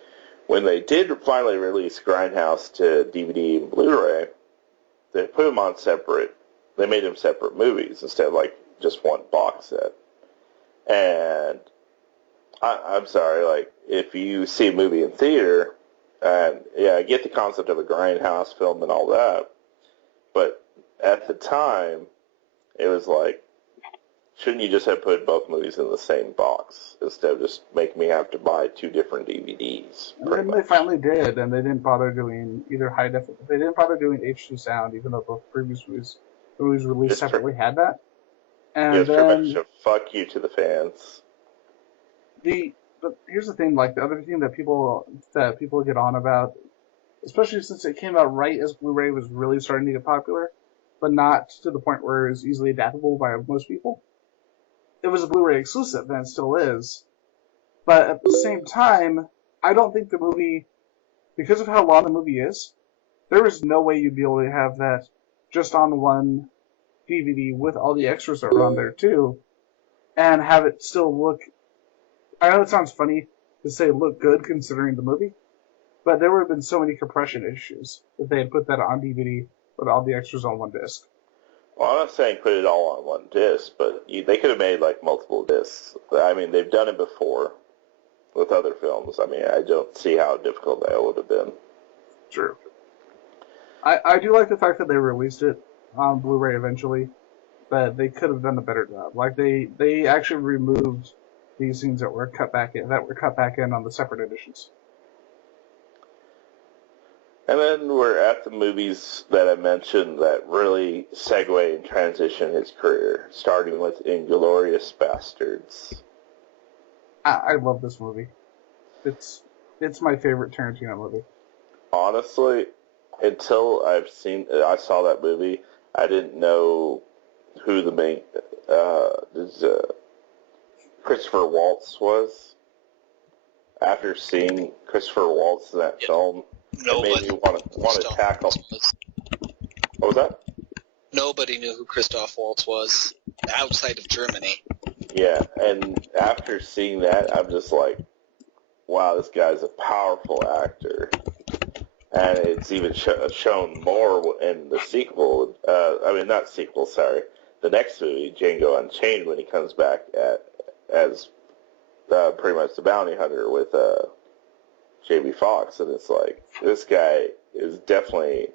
when they did finally release Grindhouse to DVD and Blu-ray, they put them on separate. They made them separate movies instead of just one box set. And I'm sorry, if you see a movie in theater, and yeah, I get the concept of a Grindhouse film and all that, but at the time, it was shouldn't you just have put both movies in the same box instead of just making me have to buy two different DVDs? And then they finally did, and they didn't bother doing either high def. They didn't bother doing HD sound, even though both previous movies released separately had that. And then fuck you to the fans. But here's the thing: the other thing that people get on about, especially since it came out right as Blu-ray was really starting to get popular, but not to the point where it was easily adaptable by most people. It was a Blu-ray exclusive, and it still is. But at the same time, I don't think the movie, because of how long the movie is, there is no way you'd be able to have that just on one DVD with all the extras that are on there too, and have it still look. I know it sounds funny to say look good considering the movie, but there would have been so many compression issues if they had put that on DVD with all the extras on one disc. Well, I'm not saying put it all on one disc, but they could have made multiple discs. I mean, they've done it before with other films. I mean, I don't see how difficult that would have been. True. I do like the fact that they released it on Blu-ray eventually, but they could have done a better job. They actually removed these scenes that were cut back in on the separate editions. And then we're at the movies that I mentioned that really segue and transition his career, starting with Inglourious Bastards. I love this movie. It's my favorite Tarantino movie. Honestly, until I saw that movie, I didn't know who the main Christopher Waltz was. After seeing Christopher Waltz in that film, it made me want to tackle. What was that? Nobody knew who Christoph Waltz was outside of Germany. Yeah, and after seeing that, I'm just like, wow, this guy's a powerful actor. And it's even shown more in the sequel. Not sequel, sorry. The next movie, Django Unchained, when he comes back as pretty much the bounty hunter with Jamie Foxx. And it's like, this guy is definitely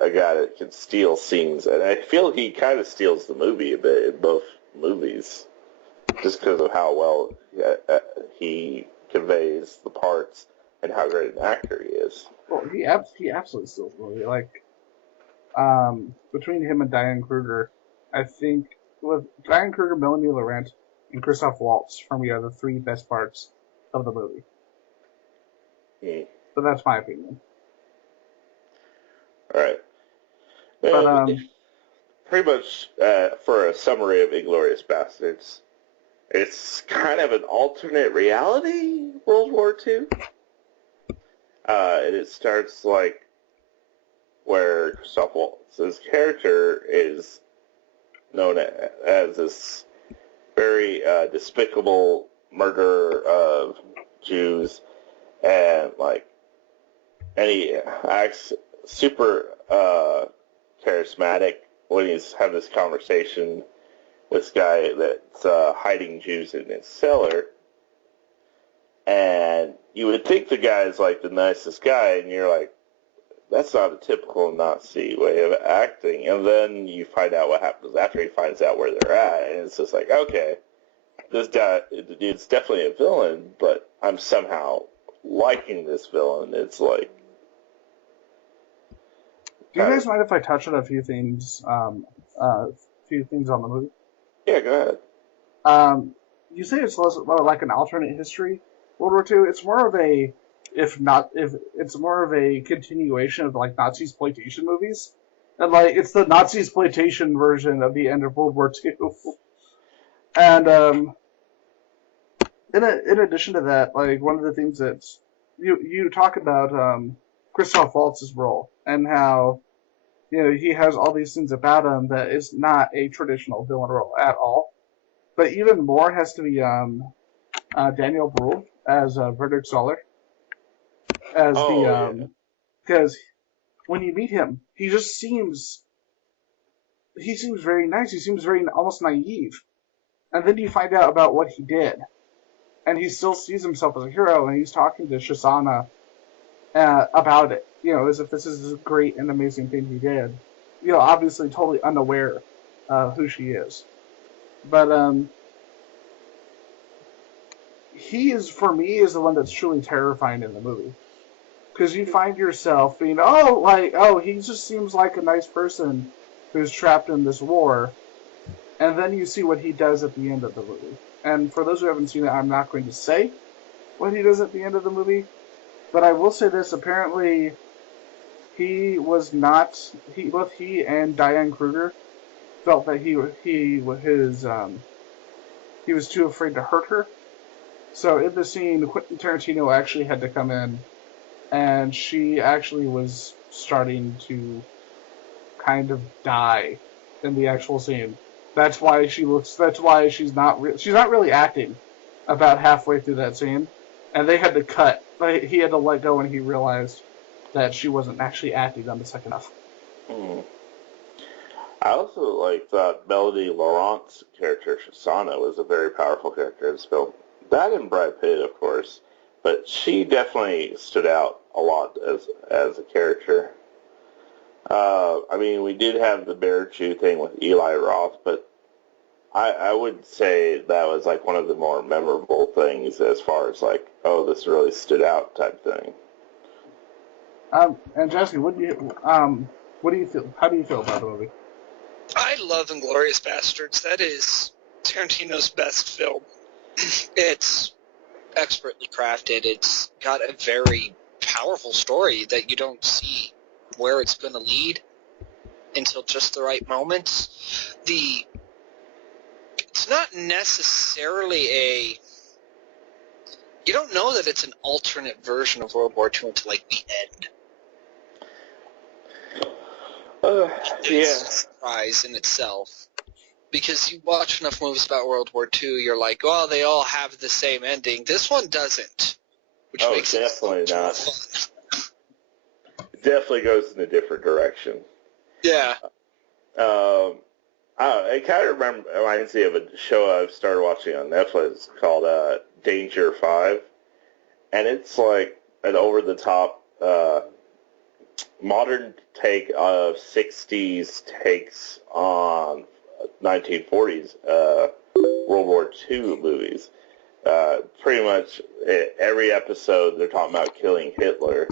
a guy that can steal scenes. And I feel he kind of steals the movie a bit in both movies. Just because of how well he conveys the parts and how great an actor he is. Well, he absolutely steals the movie. Like, between him and Diane Kruger, I think with Diane Kruger, Melanie Laurent, and Christoph Waltz, for me, are the three best parts of the movie. But that's my opinion. All right. But pretty much for a summary of Inglourious Bastards, it's kind of an alternate reality World War II. And it starts like where Christoph Waltz's character is known as this very despicable murderer of Jews, and he acts super charismatic when he's having this conversation with this guy that's hiding Jews in his cellar. And you would think the guy's like the nicest guy, and you're like, that's not a typical Nazi way of acting. And then you find out what happens after he finds out where they're at, and it's just like, okay, this guy, the dude's definitely a villain, but I'm somehow liking this villain. It's like... Do you guys mind if I touch on a few things on the movie? Yeah, go ahead. You say it's like an alternate history, World War II. It's more of a, it's more of a continuation of like Nazi exploitation movies, and like it's the Nazi exploitation version of the end of World War II. And in addition to that, like one of the things that you talk about Christoph Waltz's role and how he has all these things about him that is not a traditional villain role at all. But even more has to be Daniel Brühl as Frederick Zoller. Because when you meet him, he seems very nice. He seems very almost naive. And then you find out about what he did. And he still sees himself as a hero, and he's talking to Shosanna about it, as if this is a great and amazing thing he did. Obviously totally unaware of who she is. But he is, for me, is the one that's truly terrifying in the movie. Because you find yourself being, he just seems like a nice person who's trapped in this war. And then you see what he does at the end of the movie. And for those who haven't seen it, I'm not going to say what he does at the end of the movie. But I will say this, apparently both he and Diane Kruger felt that he was too afraid to hurt her. So in the scene, Quentin Tarantino actually had to come in, and she actually was starting to kind of die in the actual scene. That's why she's not really acting about halfway through that scene. And they had to cut. He had to let go when he realized that she wasn't actually acting on the second half. I also thought Melody Laurent's character, Shosanna, was a very powerful character in this film. That and Brad Pitt, of course, but she definitely stood out a lot as a character. We did have the Bear Jew thing with Eli Roth, but I would say that was one of the more memorable things as far as this really stood out type thing. And Jesse, what do you feel? How do you feel about the movie? I love Inglourious Bastards. That is Tarantino's best film. It's expertly crafted. It's got a very powerful story that you don't see where it's going to lead until just the right moment. It's not necessarily you don't know that it's an alternate version of World War II until, like, the end. It's Yeah. a surprise in itself. Because you watch enough movies about World War II, you're like, well, they all have the same ending. This one doesn't. Which makes it definitely so not. fun. It definitely goes in a different direction. Yeah. It kind of reminds me of a show I've started watching on Netflix called Danger 5. And it's like an over-the-top modern take of 60s takes on 1940s World War II movies. Pretty much every episode they're talking about killing Hitler,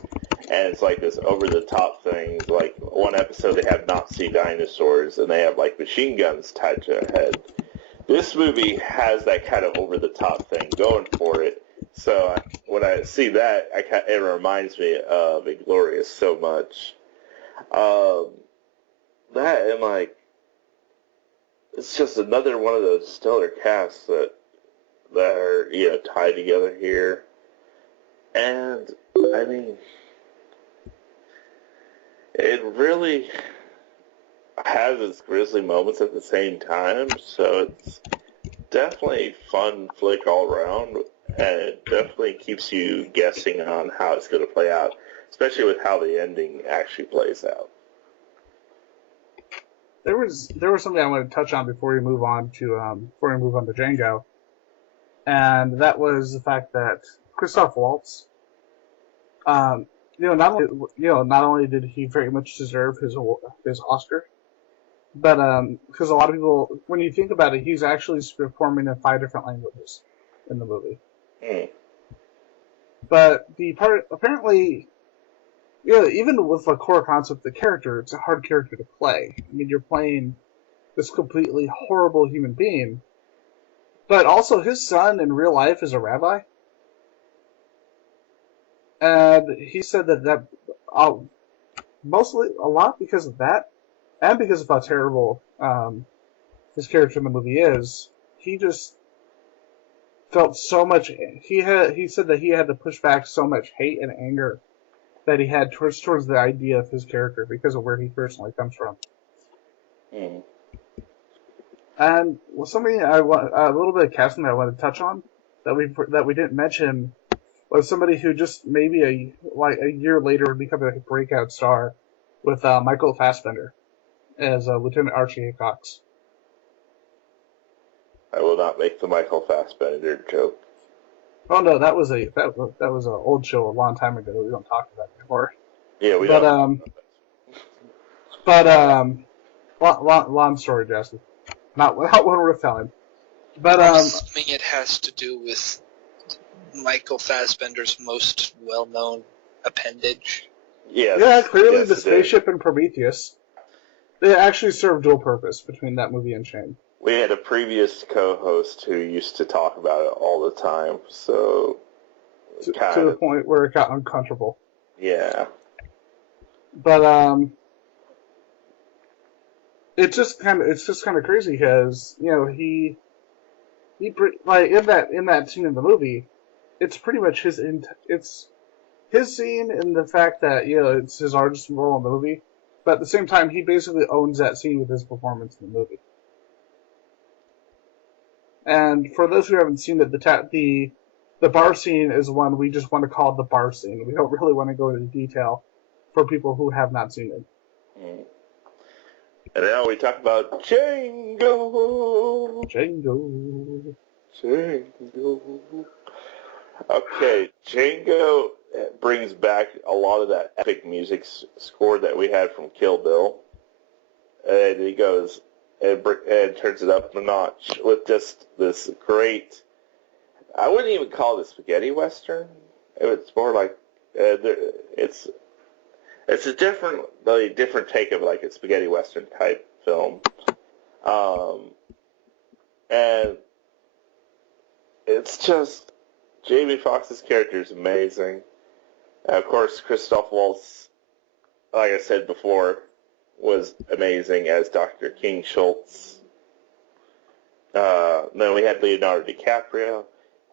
and it's like this over-the-top thing. Like one episode they have Nazi dinosaurs, and they have like machine guns tied to their head. This movie has that kind of over-the-top thing going for it. So when I see that, it reminds me of Inglourious so much. That and like, it's just another one of those stellar casts that are, tied together here. And, I mean, it really has its grisly moments at the same time, so it's definitely a fun flick all around, and it definitely keeps you guessing on how it's going to play out, especially with how the ending actually plays out. There was something I wanted to touch on before we move on to Django, and that was the fact that Christoph Waltz, not only did he very much deserve his Oscar, but because a lot of people, when you think about it, he's actually performing in 5 different languages in the movie. Mm. But the part, apparently, even with the core concept of the character, it's a hard character to play. I mean, you're playing this completely horrible human being, but also his son in real life is a rabbi. And he said that mostly a lot because of that, and because of how terrible his character in the movie is. He just felt so much. He said that he had to push back so much hate and anger that he had towards the idea of his character because of where he personally comes from. Mm. And something a little bit of casting that I wanted to touch on that we didn't mention was somebody who just maybe a year later would become a breakout star with Michael Fassbender as Lieutenant Archie Hickox. I will not make the Michael Fassbender joke. Oh no, that was an old show a long time ago. We don't talk about it anymore. Yeah, we But don't. long story, Jesse. Not one worth telling. But I'm assuming it has to do with Michael Fassbender's most well-known appendage. Yes, yeah, clearly yes, the spaceship and Prometheus. They actually serve dual purpose between that movie and Shane. We had a previous co-host who used to talk about it all the time, so To the point where it got uncomfortable. Yeah. But it's just kind of crazy because he like in that scene in the movie, it's pretty much it's his scene and the fact that it's his artist role in the movie, but at the same time he basically owns that scene with his performance in the movie. And for those who haven't seen it, the bar scene is one we just want to call the bar scene. We don't really want to go into detail for people who have not seen it. Mm. And now we talk about Django. Okay, Django brings back a lot of that epic music score that we had from Kill Bill. And he goes and turns it up a notch with just this great, I wouldn't even call it a spaghetti western. It's more like, it's It's a different take of like a spaghetti western type film, and it's just Jamie Foxx's character is amazing. And of course, Christoph Waltz, like I said before, was amazing as Dr. King Schultz. Then we had Leonardo DiCaprio,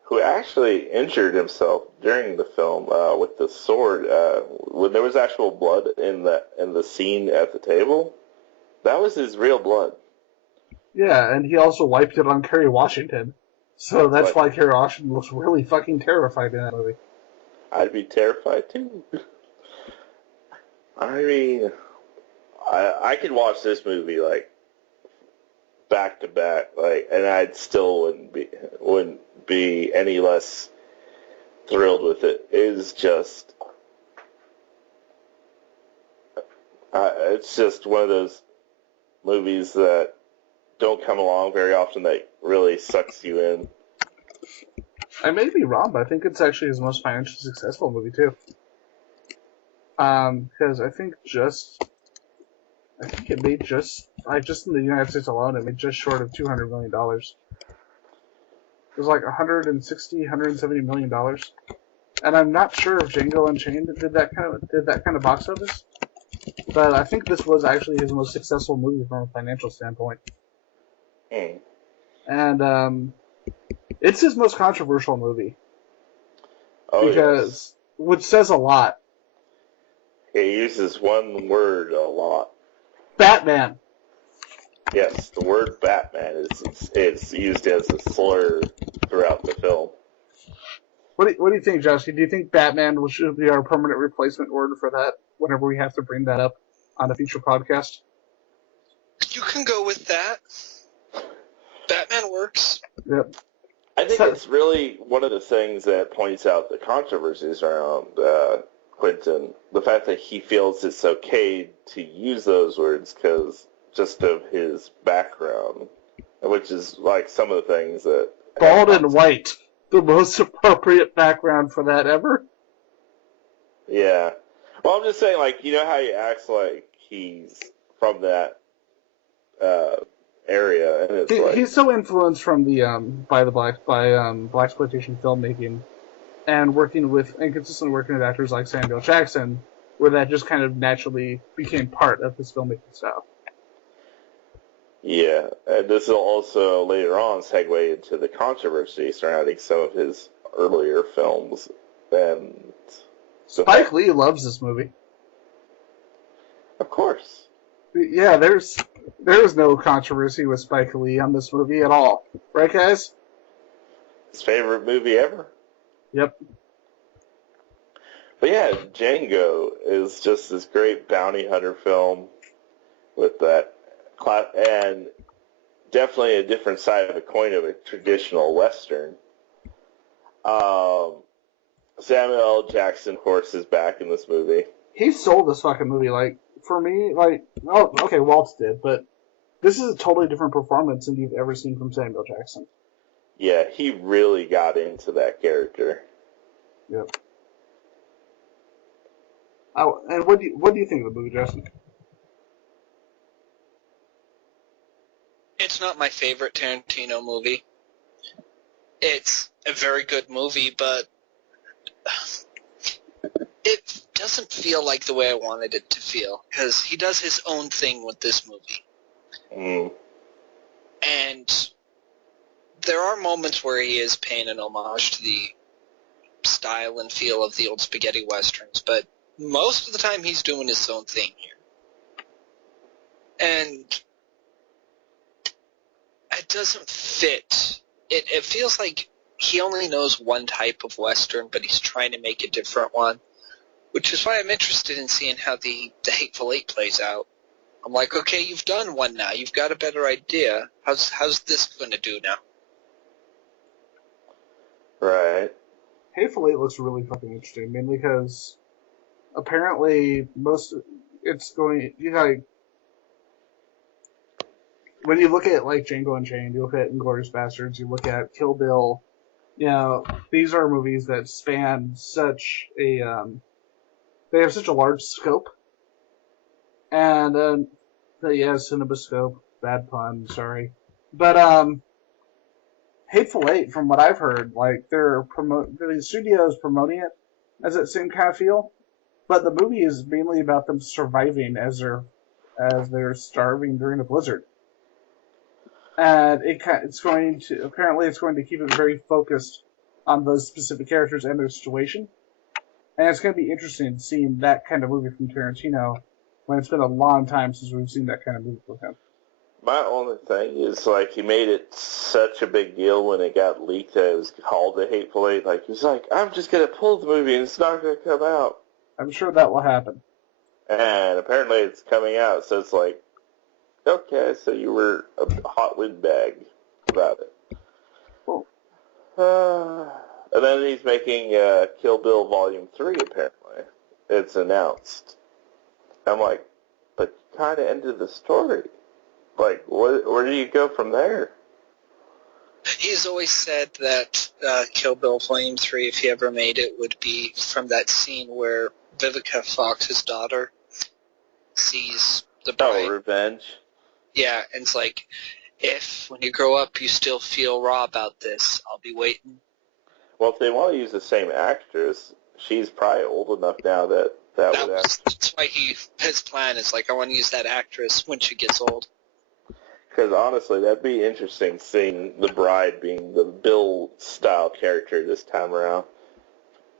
who actually injured himself during the film with the sword. When there was actual blood in the scene at the table, that was his real blood. Yeah, and he also wiped it on Kerry Washington. So that's why Kerry Washington looks really fucking terrified in that movie. I'd be terrified too. I mean, I could watch this movie like back to back, like, and I'd still wouldn't be any less thrilled with it. It's just, it's just one of those movies that don't come along very often that really sucks you in. I may be wrong, but I think it's actually his most financially successful movie too. Because I think it made just in the United States alone, it made just short of $200 million. It was like $170 million. And I'm not sure if Django Unchained did that kind of box office. But I think this was actually his most successful movie from a financial standpoint. And it's his most controversial movie. Which says a lot. He uses one word a lot. Batman. Yes, the word Batman is used as a slur throughout the film. What do you think, Josh? Do you think Batman should be our permanent replacement word for that whenever we have to bring that up on a future podcast? You can go with that. Batman works. Yep. I think it's really one of the things that points out the controversies around Quentin. The fact that he feels it's okay to use those words because just of his background, which is like some of the things that... Bald and white. The most appropriate background for that ever. Yeah. Well, I'm just saying, like, you know how he acts like he's from that area, and it's he's so influenced from the blaxploitation filmmaking, and consistently working with actors like Samuel Jackson, where that just kind of naturally became part of his filmmaking style. Yeah, and this will also later on segue into the controversy surrounding some of his earlier films. And Spike Lee loves this movie. Of course. Yeah, there was no controversy with Spike Lee on this movie at all. Right, guys? His favorite movie ever. Yep. But yeah, Django is just this great bounty hunter film with that and definitely a different side of the coin of a traditional Western. Samuel L. Jackson, of course, is back in this movie. He sold this fucking movie. Like, for me, like, oh, okay, Waltz did, but this is a totally different performance than you've ever seen from Samuel Jackson. Yeah, he really got into that character. Yep. Oh, and what do you think of the movie, Justin? It's not my favorite Tarantino movie. It's a very good movie, but it doesn't feel like the way I wanted it to feel, because he does his own thing with this movie. And there are moments where he is paying an homage to the style and feel of the old spaghetti westerns, but most of the time he's doing his own thing here. And it doesn't fit. It feels like he only knows one type of western, but he's trying to make a different one, which is why I'm interested in seeing how the Hateful Eight plays out. I'm like, okay, you've done one now. You've got a better idea. How's this going to do now? Right. Hateful Eight looks really fucking interesting, mainly because apparently it's going, when you look at like Django Unchained, you look at Inglourious Basterds, you look at Kill Bill, these are movies that span such a, they have such a large scope And yeah, Cinemascope, bad pun, sorry. But Hateful Eight, from what I've heard, like the studio's promoting it as that same kind of feel, but the movie is mainly about them surviving as they're starving during a blizzard. And it's going to keep it very focused on those specific characters and their situation. And it's going to be interesting seeing that kind of movie from Tarantino when it's been a long time since we've seen that kind of movie from him. My only thing is, like, he made it such a big deal when it got leaked that it was called The Hateful Eight. Like, he's like, I'm just going to pull the movie and it's not going to come out. I'm sure that will happen. And apparently it's coming out, so it's like, okay, so you were a hot windbag about it. Cool. And then he's making Kill Bill Volume 3, apparently. It's announced. I'm like, but you kind of ended the story. Like, where do you go from there? He's always said that Kill Bill Volume 3, if he ever made it, would be from that scene where Vivica Fox's daughter sees the bride. Oh, revenge? Yeah, and it's like, if when you grow up you still feel raw about this, I'll be waiting. Well, if they want to use the same actress, she's probably old enough now that would actually... That's why his plan is like, I want to use that actress when she gets old. Because honestly, that'd be interesting seeing the bride being the Bill-style character this time around.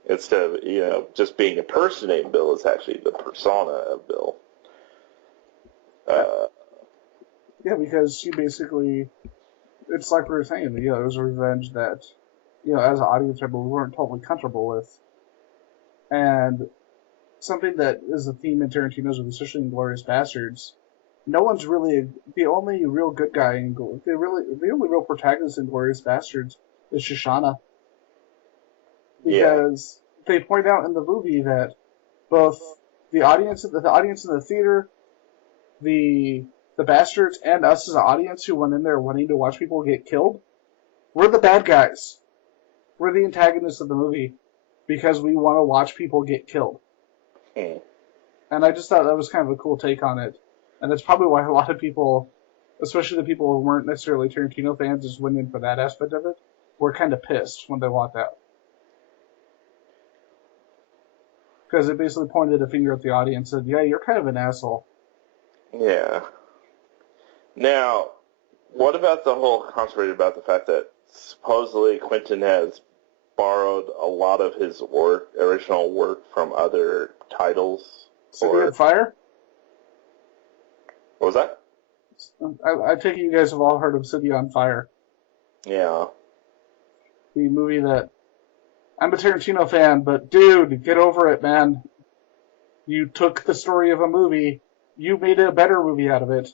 Instead of, just being a person named Bill, is actually the persona of Bill. Yeah, because she basically, it's like we were saying, it was a revenge that, as an audience member, we weren't totally comfortable with. And something that is a theme in Tarantino's, especially in Inglourious Bastards, no one's really the only real good guy the only real protagonist in Inglourious Bastards is Shoshana. Because they point out in the movie that both the audience in the theater, the bastards, and us as an audience who went in there wanting to watch people get killed, we're the bad guys. We're the antagonists of the movie because we want to watch people get killed. Mm. And I just thought that was kind of a cool take on it. And that's probably why a lot of people, especially the people who weren't necessarily Tarantino fans, just went in for that aspect of it, were kind of pissed when they walked out. Because it basically pointed a finger at the audience and said, yeah, you're kind of an asshole. Yeah. Now, what about the whole controversy about the fact that supposedly Quentin has borrowed a lot of his original work from other titles? City on Fire? What was that? I take it you guys have all heard of City on Fire. Yeah. The movie that... I'm a Tarantino fan, but dude, get over it, man. You took the story of a movie, you made a better movie out of it.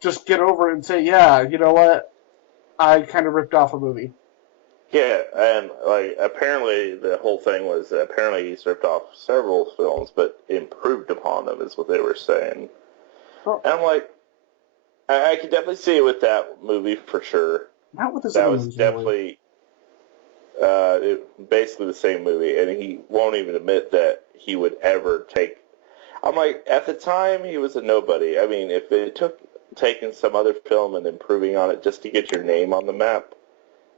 Just get over it and say, yeah, you know what? I kind of ripped off a movie. Yeah, and apparently the whole thing was that apparently he's ripped off several films, but improved upon them is what they were saying. Oh. And I'm like, I could definitely see it with that movie for sure. Not with this that other was movie, definitely basically the same movie, and he won't even admit that he would ever take. I'm like, at the time he was a nobody. I mean, if it took taking some other film and improving on it just to get your name on the map,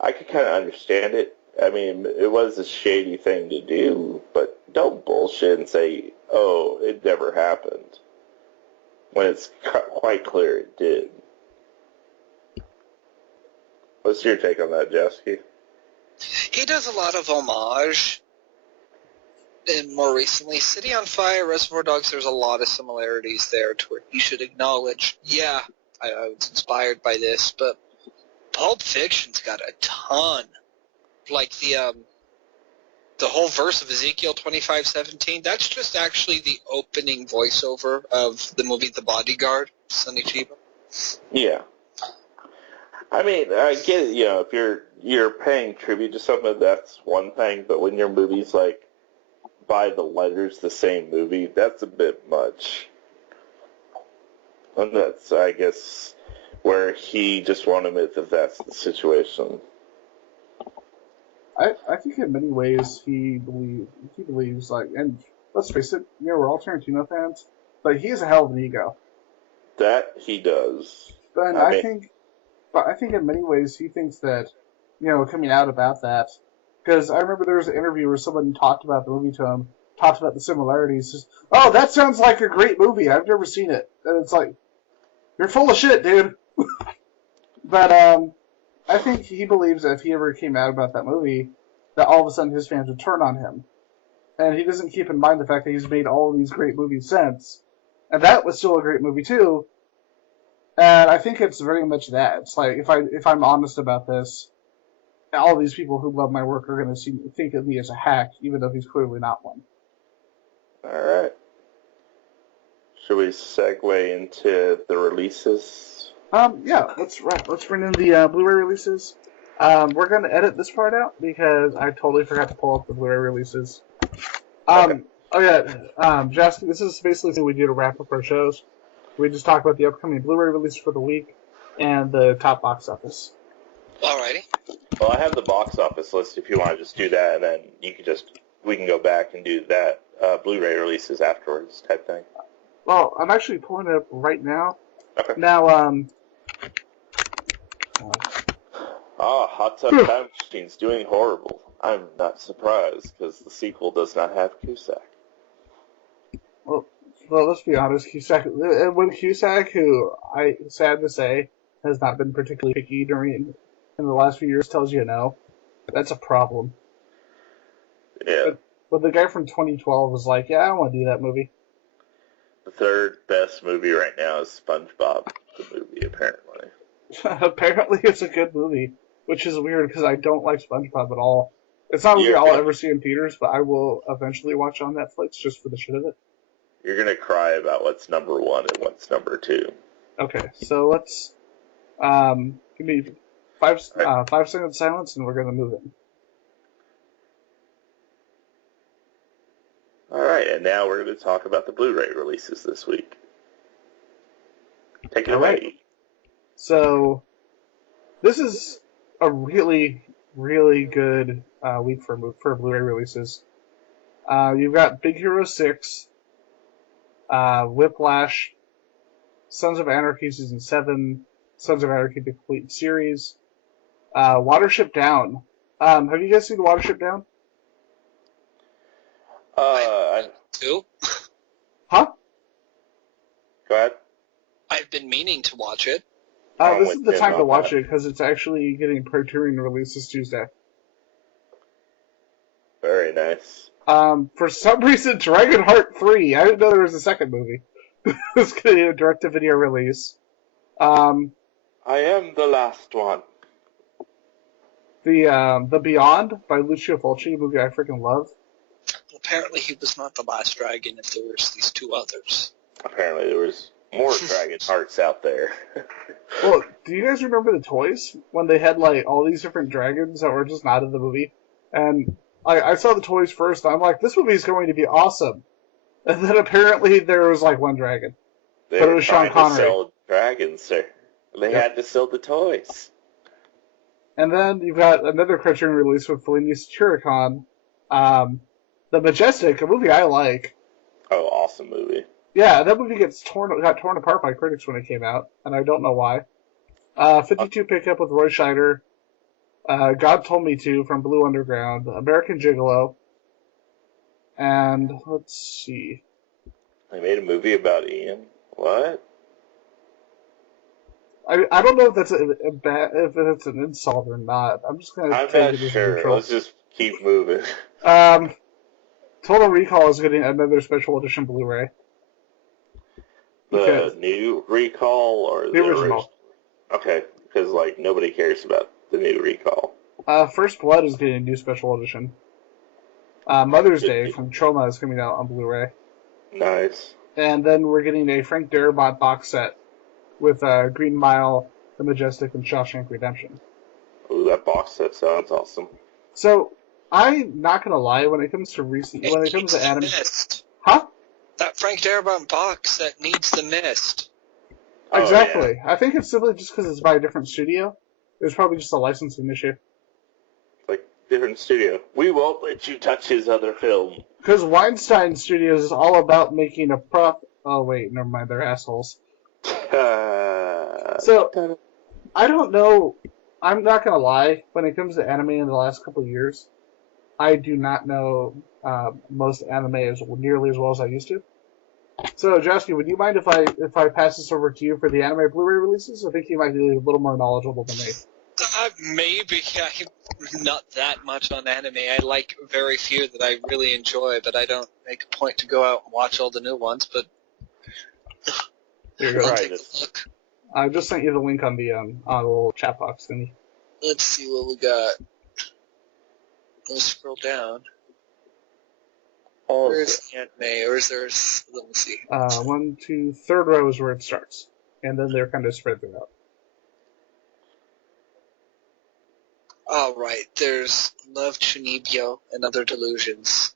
I could kind of understand it. I mean, it was a shady thing to do, but don't bullshit and say, oh, it never happened, when it's quite clear it did. What's your take on that, Jowski? He does a lot of homage. And more recently, City on Fire, Reservoir Dogs, there's a lot of similarities there to where you should acknowledge, yeah, I was inspired by this, but Pulp Fiction's got a ton. Like the whole verse of Ezekiel 25:17, that's just actually the opening voiceover of the movie The Bodyguard, Sonny Chiba. Yeah. I mean, I get it, if you're paying tribute to something, that's one thing, but when your movie's like, by the letters the same movie, that's a bit much. And that's, I guess, where he just won't admit that that's the situation. I think in many ways he believes like, and let's face it, we're all Tarantino fans, but he has a hell of an ego. That he does. And I think in many ways he thinks that, coming out about that, because I remember there was an interview where someone talked about the movie to him, talked about the similarities. Just, oh, that sounds like a great movie. I've never seen it. And it's like, you're full of shit, dude. But I think he believes that if he ever came out about that movie, that all of a sudden his fans would turn on him. And he doesn't keep in mind the fact that he's made all of these great movies since. And that was still a great movie, too. And I think it's very much that. It's like, if I'm honest about this, all these people who love my work are going to think of me as a hack, even though he's clearly not one. Alright. Should we segue into the releases? Yeah, let's bring in the Blu-ray releases. We're going to edit this part out because I totally forgot to pull up the Blu-ray releases. Okay. Oh yeah, Jowski, this is basically what we do to wrap up our shows. We just talk about the upcoming Blu-ray release for the week and the top box office. Alrighty. Well, I have the box office list if you want to just do that, and then we can go back and do that Blu-ray releases afterwards type thing. Well, I'm actually pulling it up right now. Okay. Now, Hot Tub Time Machine's doing horrible. I'm not surprised, because the sequel does not have Cusack. Well, let's be honest, Cusack, who sad to say, has not been particularly picky in the last few years, tells you no, that's a problem. Yeah. But the guy from 2012 was like, yeah, I don't want to do that movie. The third best movie right now is SpongeBob, the movie, apparently. Apparently it's a good movie, which is weird because I don't like SpongeBob at all. It's not a movie I'll ever see in theaters, but I will eventually watch on Netflix just for the shit of it. You're going to cry about what's number 1 and what's number 2. Okay, so let's give me 5 seconds silence and we're going to move in. Alright, and now we're going to talk about the Blu-ray releases this week. Take it away. Right. So, this is a really, really good week for Blu-ray releases. You've got Big Hero 6, Whiplash, Sons of Anarchy Season 7, Sons of Anarchy The Complete Series, Watership Down. Have you guys seen Watership Down? Two? Huh? Go ahead. I've been meaning to watch it. This is the time to watch it because it's actually getting Criterion release this Tuesday. Very nice. For some reason, Dragonheart 3, I didn't know there was a second movie. It's getting a direct-to-video release. I am the last one. The Beyond by Lucio Fulci, a movie I freaking love. Apparently he was not the last dragon if there was these two others. Apparently there was more Dragon Hearts out there. Well, do you guys remember the toys? When they had, like, all these different dragons that were just not in the movie? And I saw the toys first, and I'm like, this movie is going to be awesome. And then apparently there was, like, one dragon. They but it were was Sean trying Connery. to sell dragons, sir. They had to sell the toys. And then you've got another Criterion release with Fellini Satyricon, The Majestic, a movie I like. Oh, awesome movie. Yeah, that movie got torn apart by critics when it came out, and I don't know why. 52 Pickup with Roy Scheider, God Told Me To from Blue Underground, American Gigolo, and let's see. They made a movie about Ian. What? I don't know if that's if it's an insult or not. I'm just gonna. I'm take not it as sure. neutral. Let's just keep moving. Total Recall is getting another special edition Blu-ray. The new Recall or the original? Okay, because like nobody cares about the new Recall. First Blood is getting a new special edition. Mother's Day from Troma is coming out on Blu-ray. Nice. And then we're getting a Frank Darabont box set with Green Mile, The Majestic, and Shawshank Redemption. Ooh, that box set sounds awesome. So, I'm not gonna lie, when it comes to anime... Huh? That Frank Darabont box that needs the mist. Exactly. Oh, yeah. I think it's simply just because it's by a different studio. It was probably just a licensing issue. Like, different studio. We won't let you touch his other film. Because Weinstein Studios is all about making a Oh, wait, never mind. They're assholes. So, So, I don't know. I'm not going to lie. When it comes to anime in the last couple of years, I do not know most anime as nearly as well as I used to. So, Jowski, would you mind if I pass this over to you for the anime Blu-ray releases? I think you might be a little more knowledgeable than me. Maybe. I'm not that much on anime. I like very few that I really enjoy, but I don't make a point to go out and watch all the new ones, but Here you go. I'll take a look. I just sent you the link on the little chat box thingy. Let's see what we got. Let's scroll down. Where's the anime? Or is there... Let me see. 1, 2, third row is where it starts. And then they're kind of spread throughout. All right, there's Love Chunibyo and Other Delusions.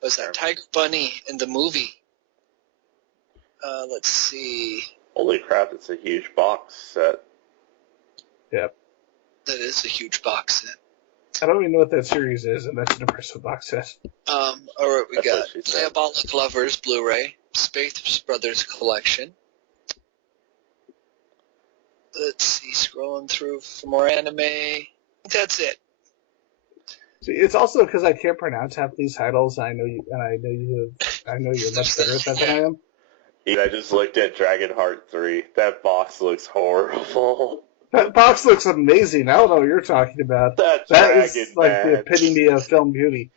Was that Tiger Bunny in the movie? Let's see. Holy crap, it's a huge box set. Yep. That is a huge box set. I don't even know what that series is, and that's an impressive box set. Alright, we That's got what she said. Diabolic Lovers Blu-ray, Space Brothers Collection. Let's see, scrolling through for more anime. That's it. See, it's also because I can't pronounce half these titles, and I know you're much better at that than I am. Dude, I just looked at Dragonheart 3. That box looks horrible. That box looks amazing. I don't know what you're talking about. That That dragon, is like man. the epitome of film beauty.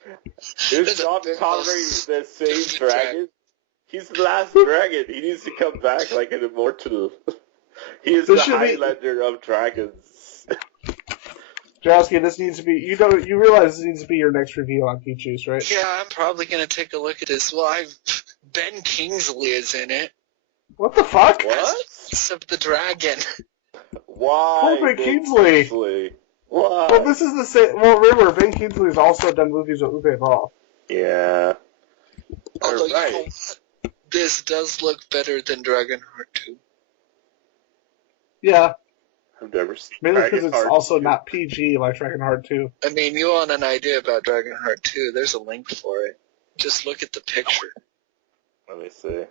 Is John Connery the same dragon? He's the last dragon. He needs to come back like an immortal. He is This the should be- Highlander of dragons. Jowski, this needs to be. You realize this needs to be your next review on Peaches, right? Yeah, I'm probably going to take a look at this. Well, Ben Kingsley is in it. What the fuck? What? Voice of the Dragon. Why? Poor Ben Kingsley. Why? Well, this is the same. Well, remember, Ben Kingsley's also done movies with Uwe Boll. Yeah. Although, you know Alright. what? This does look better than Dragonheart 2. Yeah, I've never seen mainly because it's Dragonheart also 2. not PG like Dragonheart 2. I mean, you want an idea about Dragonheart 2, there's a link for it. Just look at the picture. Let me see.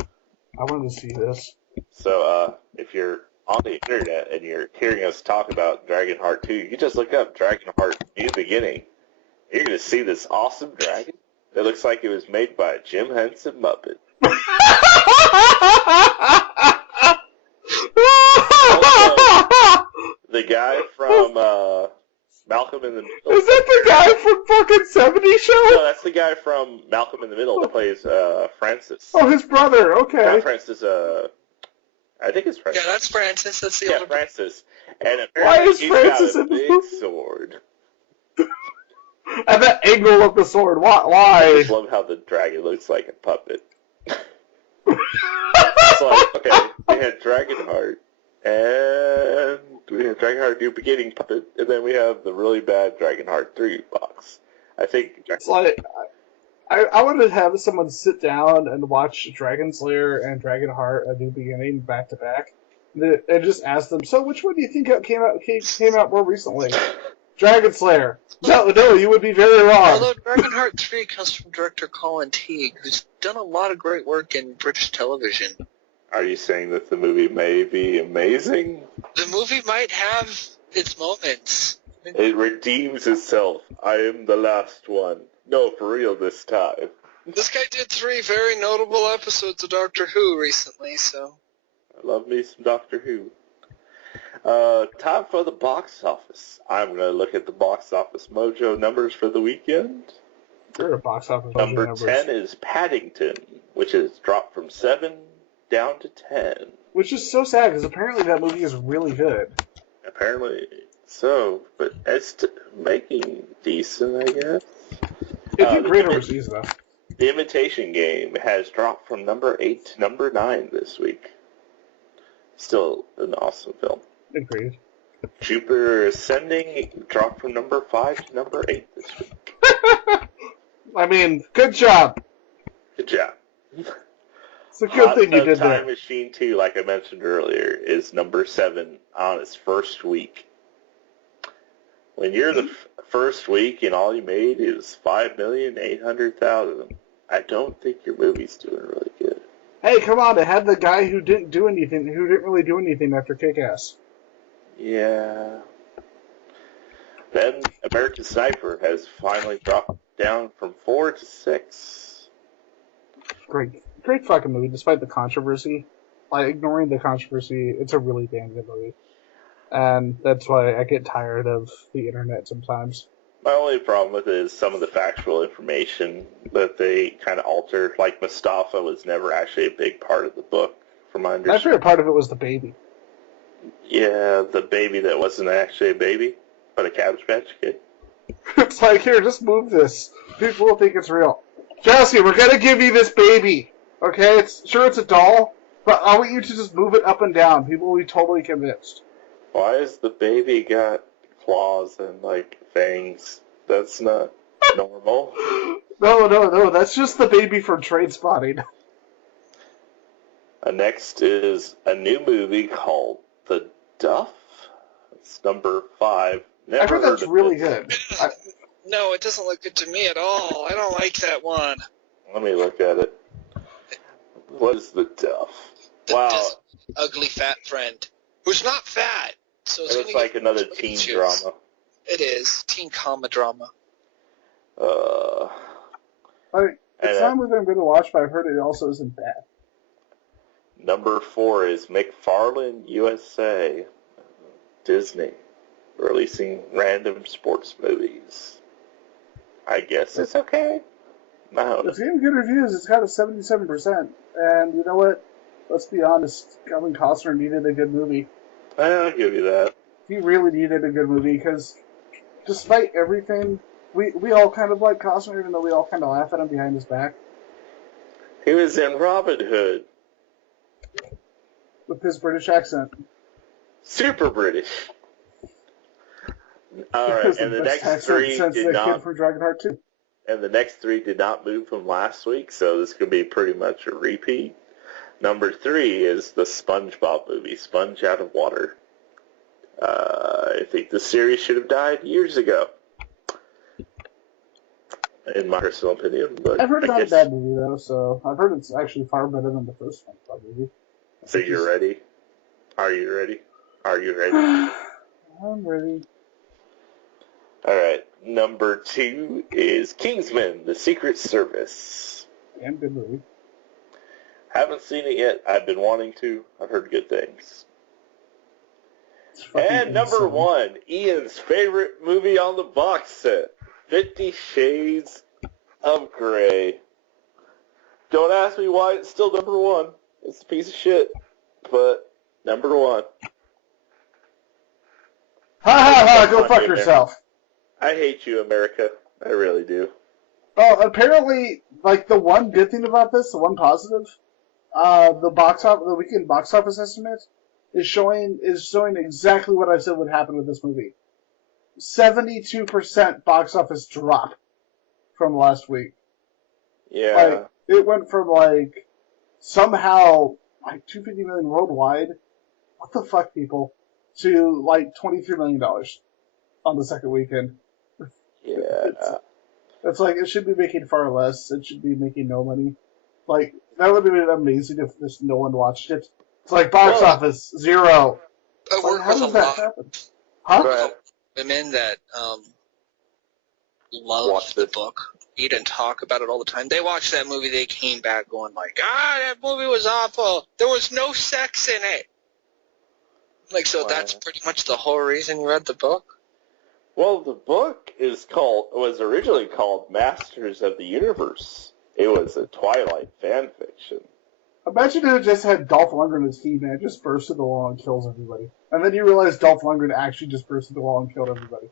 I wanted to see this. So, if you're on the internet and you're hearing us talk about Dragonheart 2, you can just look up Dragonheart New Beginning. You're going to see this awesome dragon that looks like it was made by a Jim Henson Muppet. The guy from Malcolm in the Middle. Is that the guy from fucking 70 Show? No, that's the guy from Malcolm in the Middle that plays Francis. Oh, his brother. Okay. Not Francis, I think it's Francis. Yeah, that's Francis. That's the Yeah, older Francis. And Why apparently is he's Francis got a in this big movie? sword. And that angle of the sword. I Why? just love how the dragon looks like a puppet. It's like, okay, we had Dragonheart, and we had Dragonheart New Beginning puppet, and then we have the really bad Dragonheart 3 box. I think It's like I wanted to have someone sit down and watch Dragon Slayer and Dragonheart: A New Beginning back to back, and just ask them. So, which one do you think came out more recently? Dragon Slayer. No, you would be very wrong. Although Dragonheart 3 comes from director Colin Teague, who's done a lot of great work in British television. Are you saying that the movie may be amazing? The movie might have its moments. It redeems itself. I am the last one. No, for real this time. This guy did 3 very notable episodes of Doctor Who recently, so... I love me some Doctor Who. Time for the box office. I'm going to look at the box office mojo numbers for the weekend. You're a box office Number numbers. 10 is Paddington, which has dropped from 7 down to 10. Which is so sad, because apparently that movie is really good. Apparently so, but it's making decent, I guess. It did great the- overseas, though. The Imitation Game has dropped from number 8 to number 9 this week. Still an awesome film. Agreed. Jupiter Ascending dropped from number 5 to number 8 this week. I mean, good job. Good job. It's a good thing you did Time there. Machine 2, like I mentioned earlier, is number 7 on its first week. When you're the first week and all you made is 5,800,000, I don't think your movie's doing really good. Hey, come on! It had the guy who didn't really do anything after Kick-Ass. Yeah. Then American Sniper has finally dropped down from 4 to 6. Great fucking movie, despite the controversy. Like, ignoring the controversy, it's a really damn good movie. And that's why I get tired of the internet sometimes. My only problem with it is some of the factual information that they kind of alter. Like, Mustafa was never actually a big part of the book, from my My understanding. favorite part of it was the baby. Yeah, the baby that wasn't actually a baby, but a Cabbage Patch Kid. It's like, here, just move this. People will think it's real. Jowski, we're gonna give you this baby. Okay? It's a doll, but I want you to just move it up and down. People will be totally convinced. Why has the baby got claws and, like, fangs? That's not normal. No, that's just the baby from Trainspotting. Next is a new movie called The Duff. It's number 5. Never I heard that's of really it. good. No, it doesn't look good to me at all. I don't like that one. Let me look at it. What is The Duff? The Wow. ugly fat friend who's not fat. So It looks like another teen drama. It is. Teen comma drama. It's not a movie I'm going to watch, but I've heard it also isn't bad. Number 4 is McFarlane USA. Disney. Releasing random sports movies. I guess it's okay. No. It's getting good reviews. It's got a 77%. And you know what? Let's be honest. Kevin Costner needed a good movie. I'll give you that. He really needed a good movie because despite everything, we all kind of like Costner, even though we all kind of laugh at him behind his back. He was in Robin Hood. With his British accent. Super British. Alright, and the next 3 did not... Kid from Dragonheart 2. And the next 3 did not move from last week, so this could be pretty much a repeat. Number 3 is the SpongeBob movie, Sponge Out of Water. I think the series should have died years ago, in my personal opinion. But I've heard it's not a bad movie, though, so I've heard it's actually far better than the first SpongeBob movie. So you're ready? Are you ready? Are you ready? I'm ready. Alright, number 2 is Kingsman, The Secret Service. Damn good movie. Haven't seen it yet. I've been wanting to. I've heard good things. And number 1, Ian's favorite movie on the box set, 50 Shades of Grey. Don't ask me why it's still number 1. It's a piece of shit, but number 1. Ha! Go fuck yourself. I hate you, America. I really do. Well, apparently, like, the one good thing about this, the one positive, the weekend box office estimate is showing exactly what I said would happen with this movie. 72% box office drop from last week. Yeah. Like, it went from, like, somehow, like, $250 million worldwide, what the fuck, people, to, like, $23 million on the second weekend. Yeah. It's like, it should be making far less. It should be making no money. Like, that would have been amazing if just no one watched it. It's like, box office, 0. I work How with does a that lot happen? Huh? Right. women that love the book, read and talk about it all the time. They watched that movie, they came back going like, that movie was awful. There was no sex in it. Like, so that's pretty much the whole reason you read the book? Well, the book was originally called Masters of the Universe. It was a Twilight fan fiction. Imagine if it just had Dolph Lundgren as He-Man, just bursts into the wall and kills everybody. And then you realize Dolph Lundgren actually just burst into the wall and killed everybody.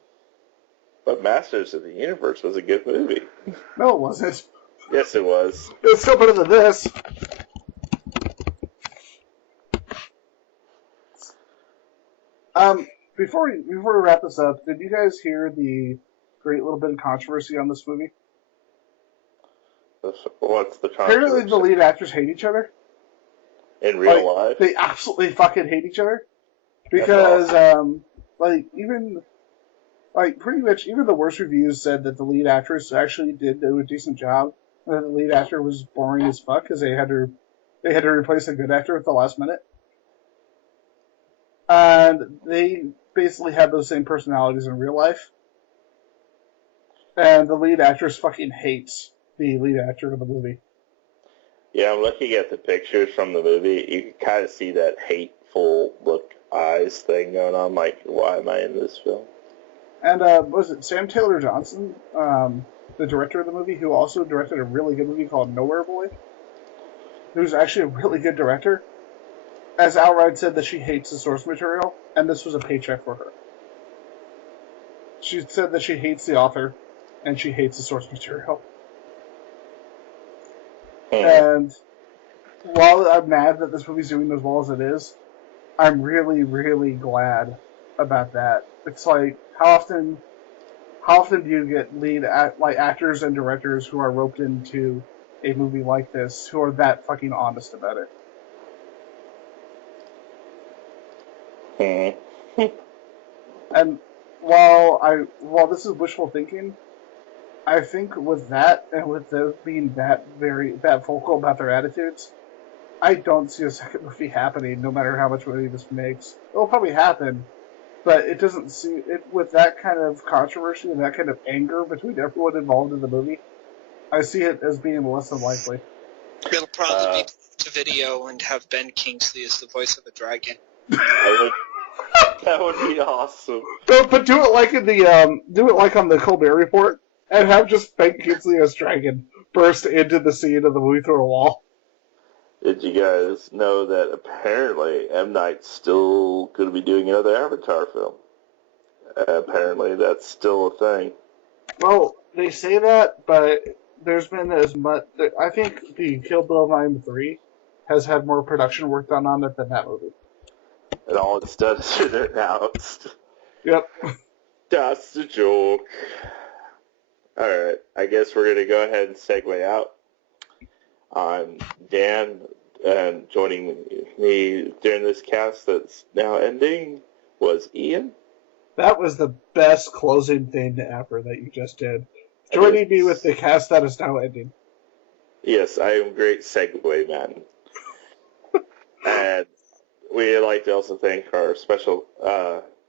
But Masters of the Universe was a good movie. No, it wasn't. Yes, it was. It was still better than this. Before we wrap this up, did you guys hear the great little bit of controversy on this movie? What's the controversy? Apparently the lead actors hate each other. In real life? They absolutely fucking hate each other. Because, pretty much even the worst reviews said that the lead actress actually did do a decent job. The lead actor was boring as fuck because they had to replace a good actor at the last minute. And they basically had those same personalities in real life. And the lead actress fucking hates the lead actor of the movie. Yeah, I'm looking at the pictures from the movie. You can kind of see that hateful look eyes thing going on. Like, why am I in this film? And was it Sam Taylor Johnson, the director of the movie, who also directed a really good movie called Nowhere Boy? Who's actually a really good director, has outright said that she hates the source material, and this was a paycheck for her. She said that she hates the author, and she hates the source material. And while I'm mad that this movie's doing as well as it is, I'm really, really glad about that. It's like, how often do you get actors and directors who are roped into a movie like this who are that fucking honest about it? And while this is wishful thinking, I think with that, and with them being that vocal about their attitudes, I don't see a second movie happening, no matter how much money this makes. It'll probably happen, but it doesn't seem it with that kind of controversy and that kind of anger between everyone involved in the movie. I see it as being less than likely. It'll probably be to video and have Ben Kingsley as the voice of a dragon. That would be awesome. But do it like in the on the Colbert Report, and have just Ben Kingsley as Dragon burst into the scene of the movie through a wall. Did you guys know that apparently M. Night's still going to be doing another Avatar film? Apparently that's still a thing. Well, they say that, but there's been as much. I think the Kill Bill Volume 3 has had more production work done on it than that movie. And all it's done is been announced. Yep. That's a joke. Alright, I guess we're going to go ahead and segue out. I'm Dan, and joining me during this cast that's now ending was Ian. That was the best closing thing ever that you just did. Joining me with the cast that is now ending. Yes, I am a great segue man. And we'd like to also thank our special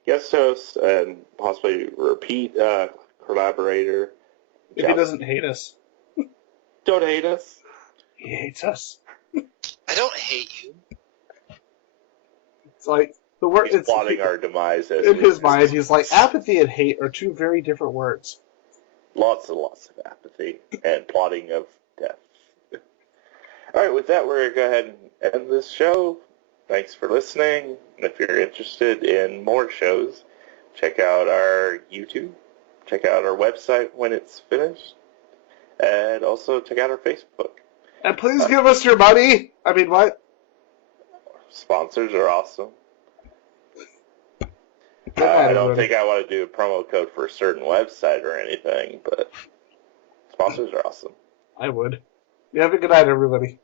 guest host and possibly repeat collaborator. If he doesn't hate us. Don't hate us. He hates us. I don't hate you. It's like the word. He's plotting our demise. In his mind, he's like, apathy and hate are two very different words. Lots and lots of apathy and plotting of death. All right, with that, we're going to go ahead and end this show. Thanks for listening. If you're interested in more shows, check out our YouTube. Check out our website when it's finished. And also check out our Facebook. And please give us your money. I mean, what? Sponsors are awesome. I don't think I want to do a promo code for a certain website or anything, but sponsors are awesome. I would. You have a good night, everybody.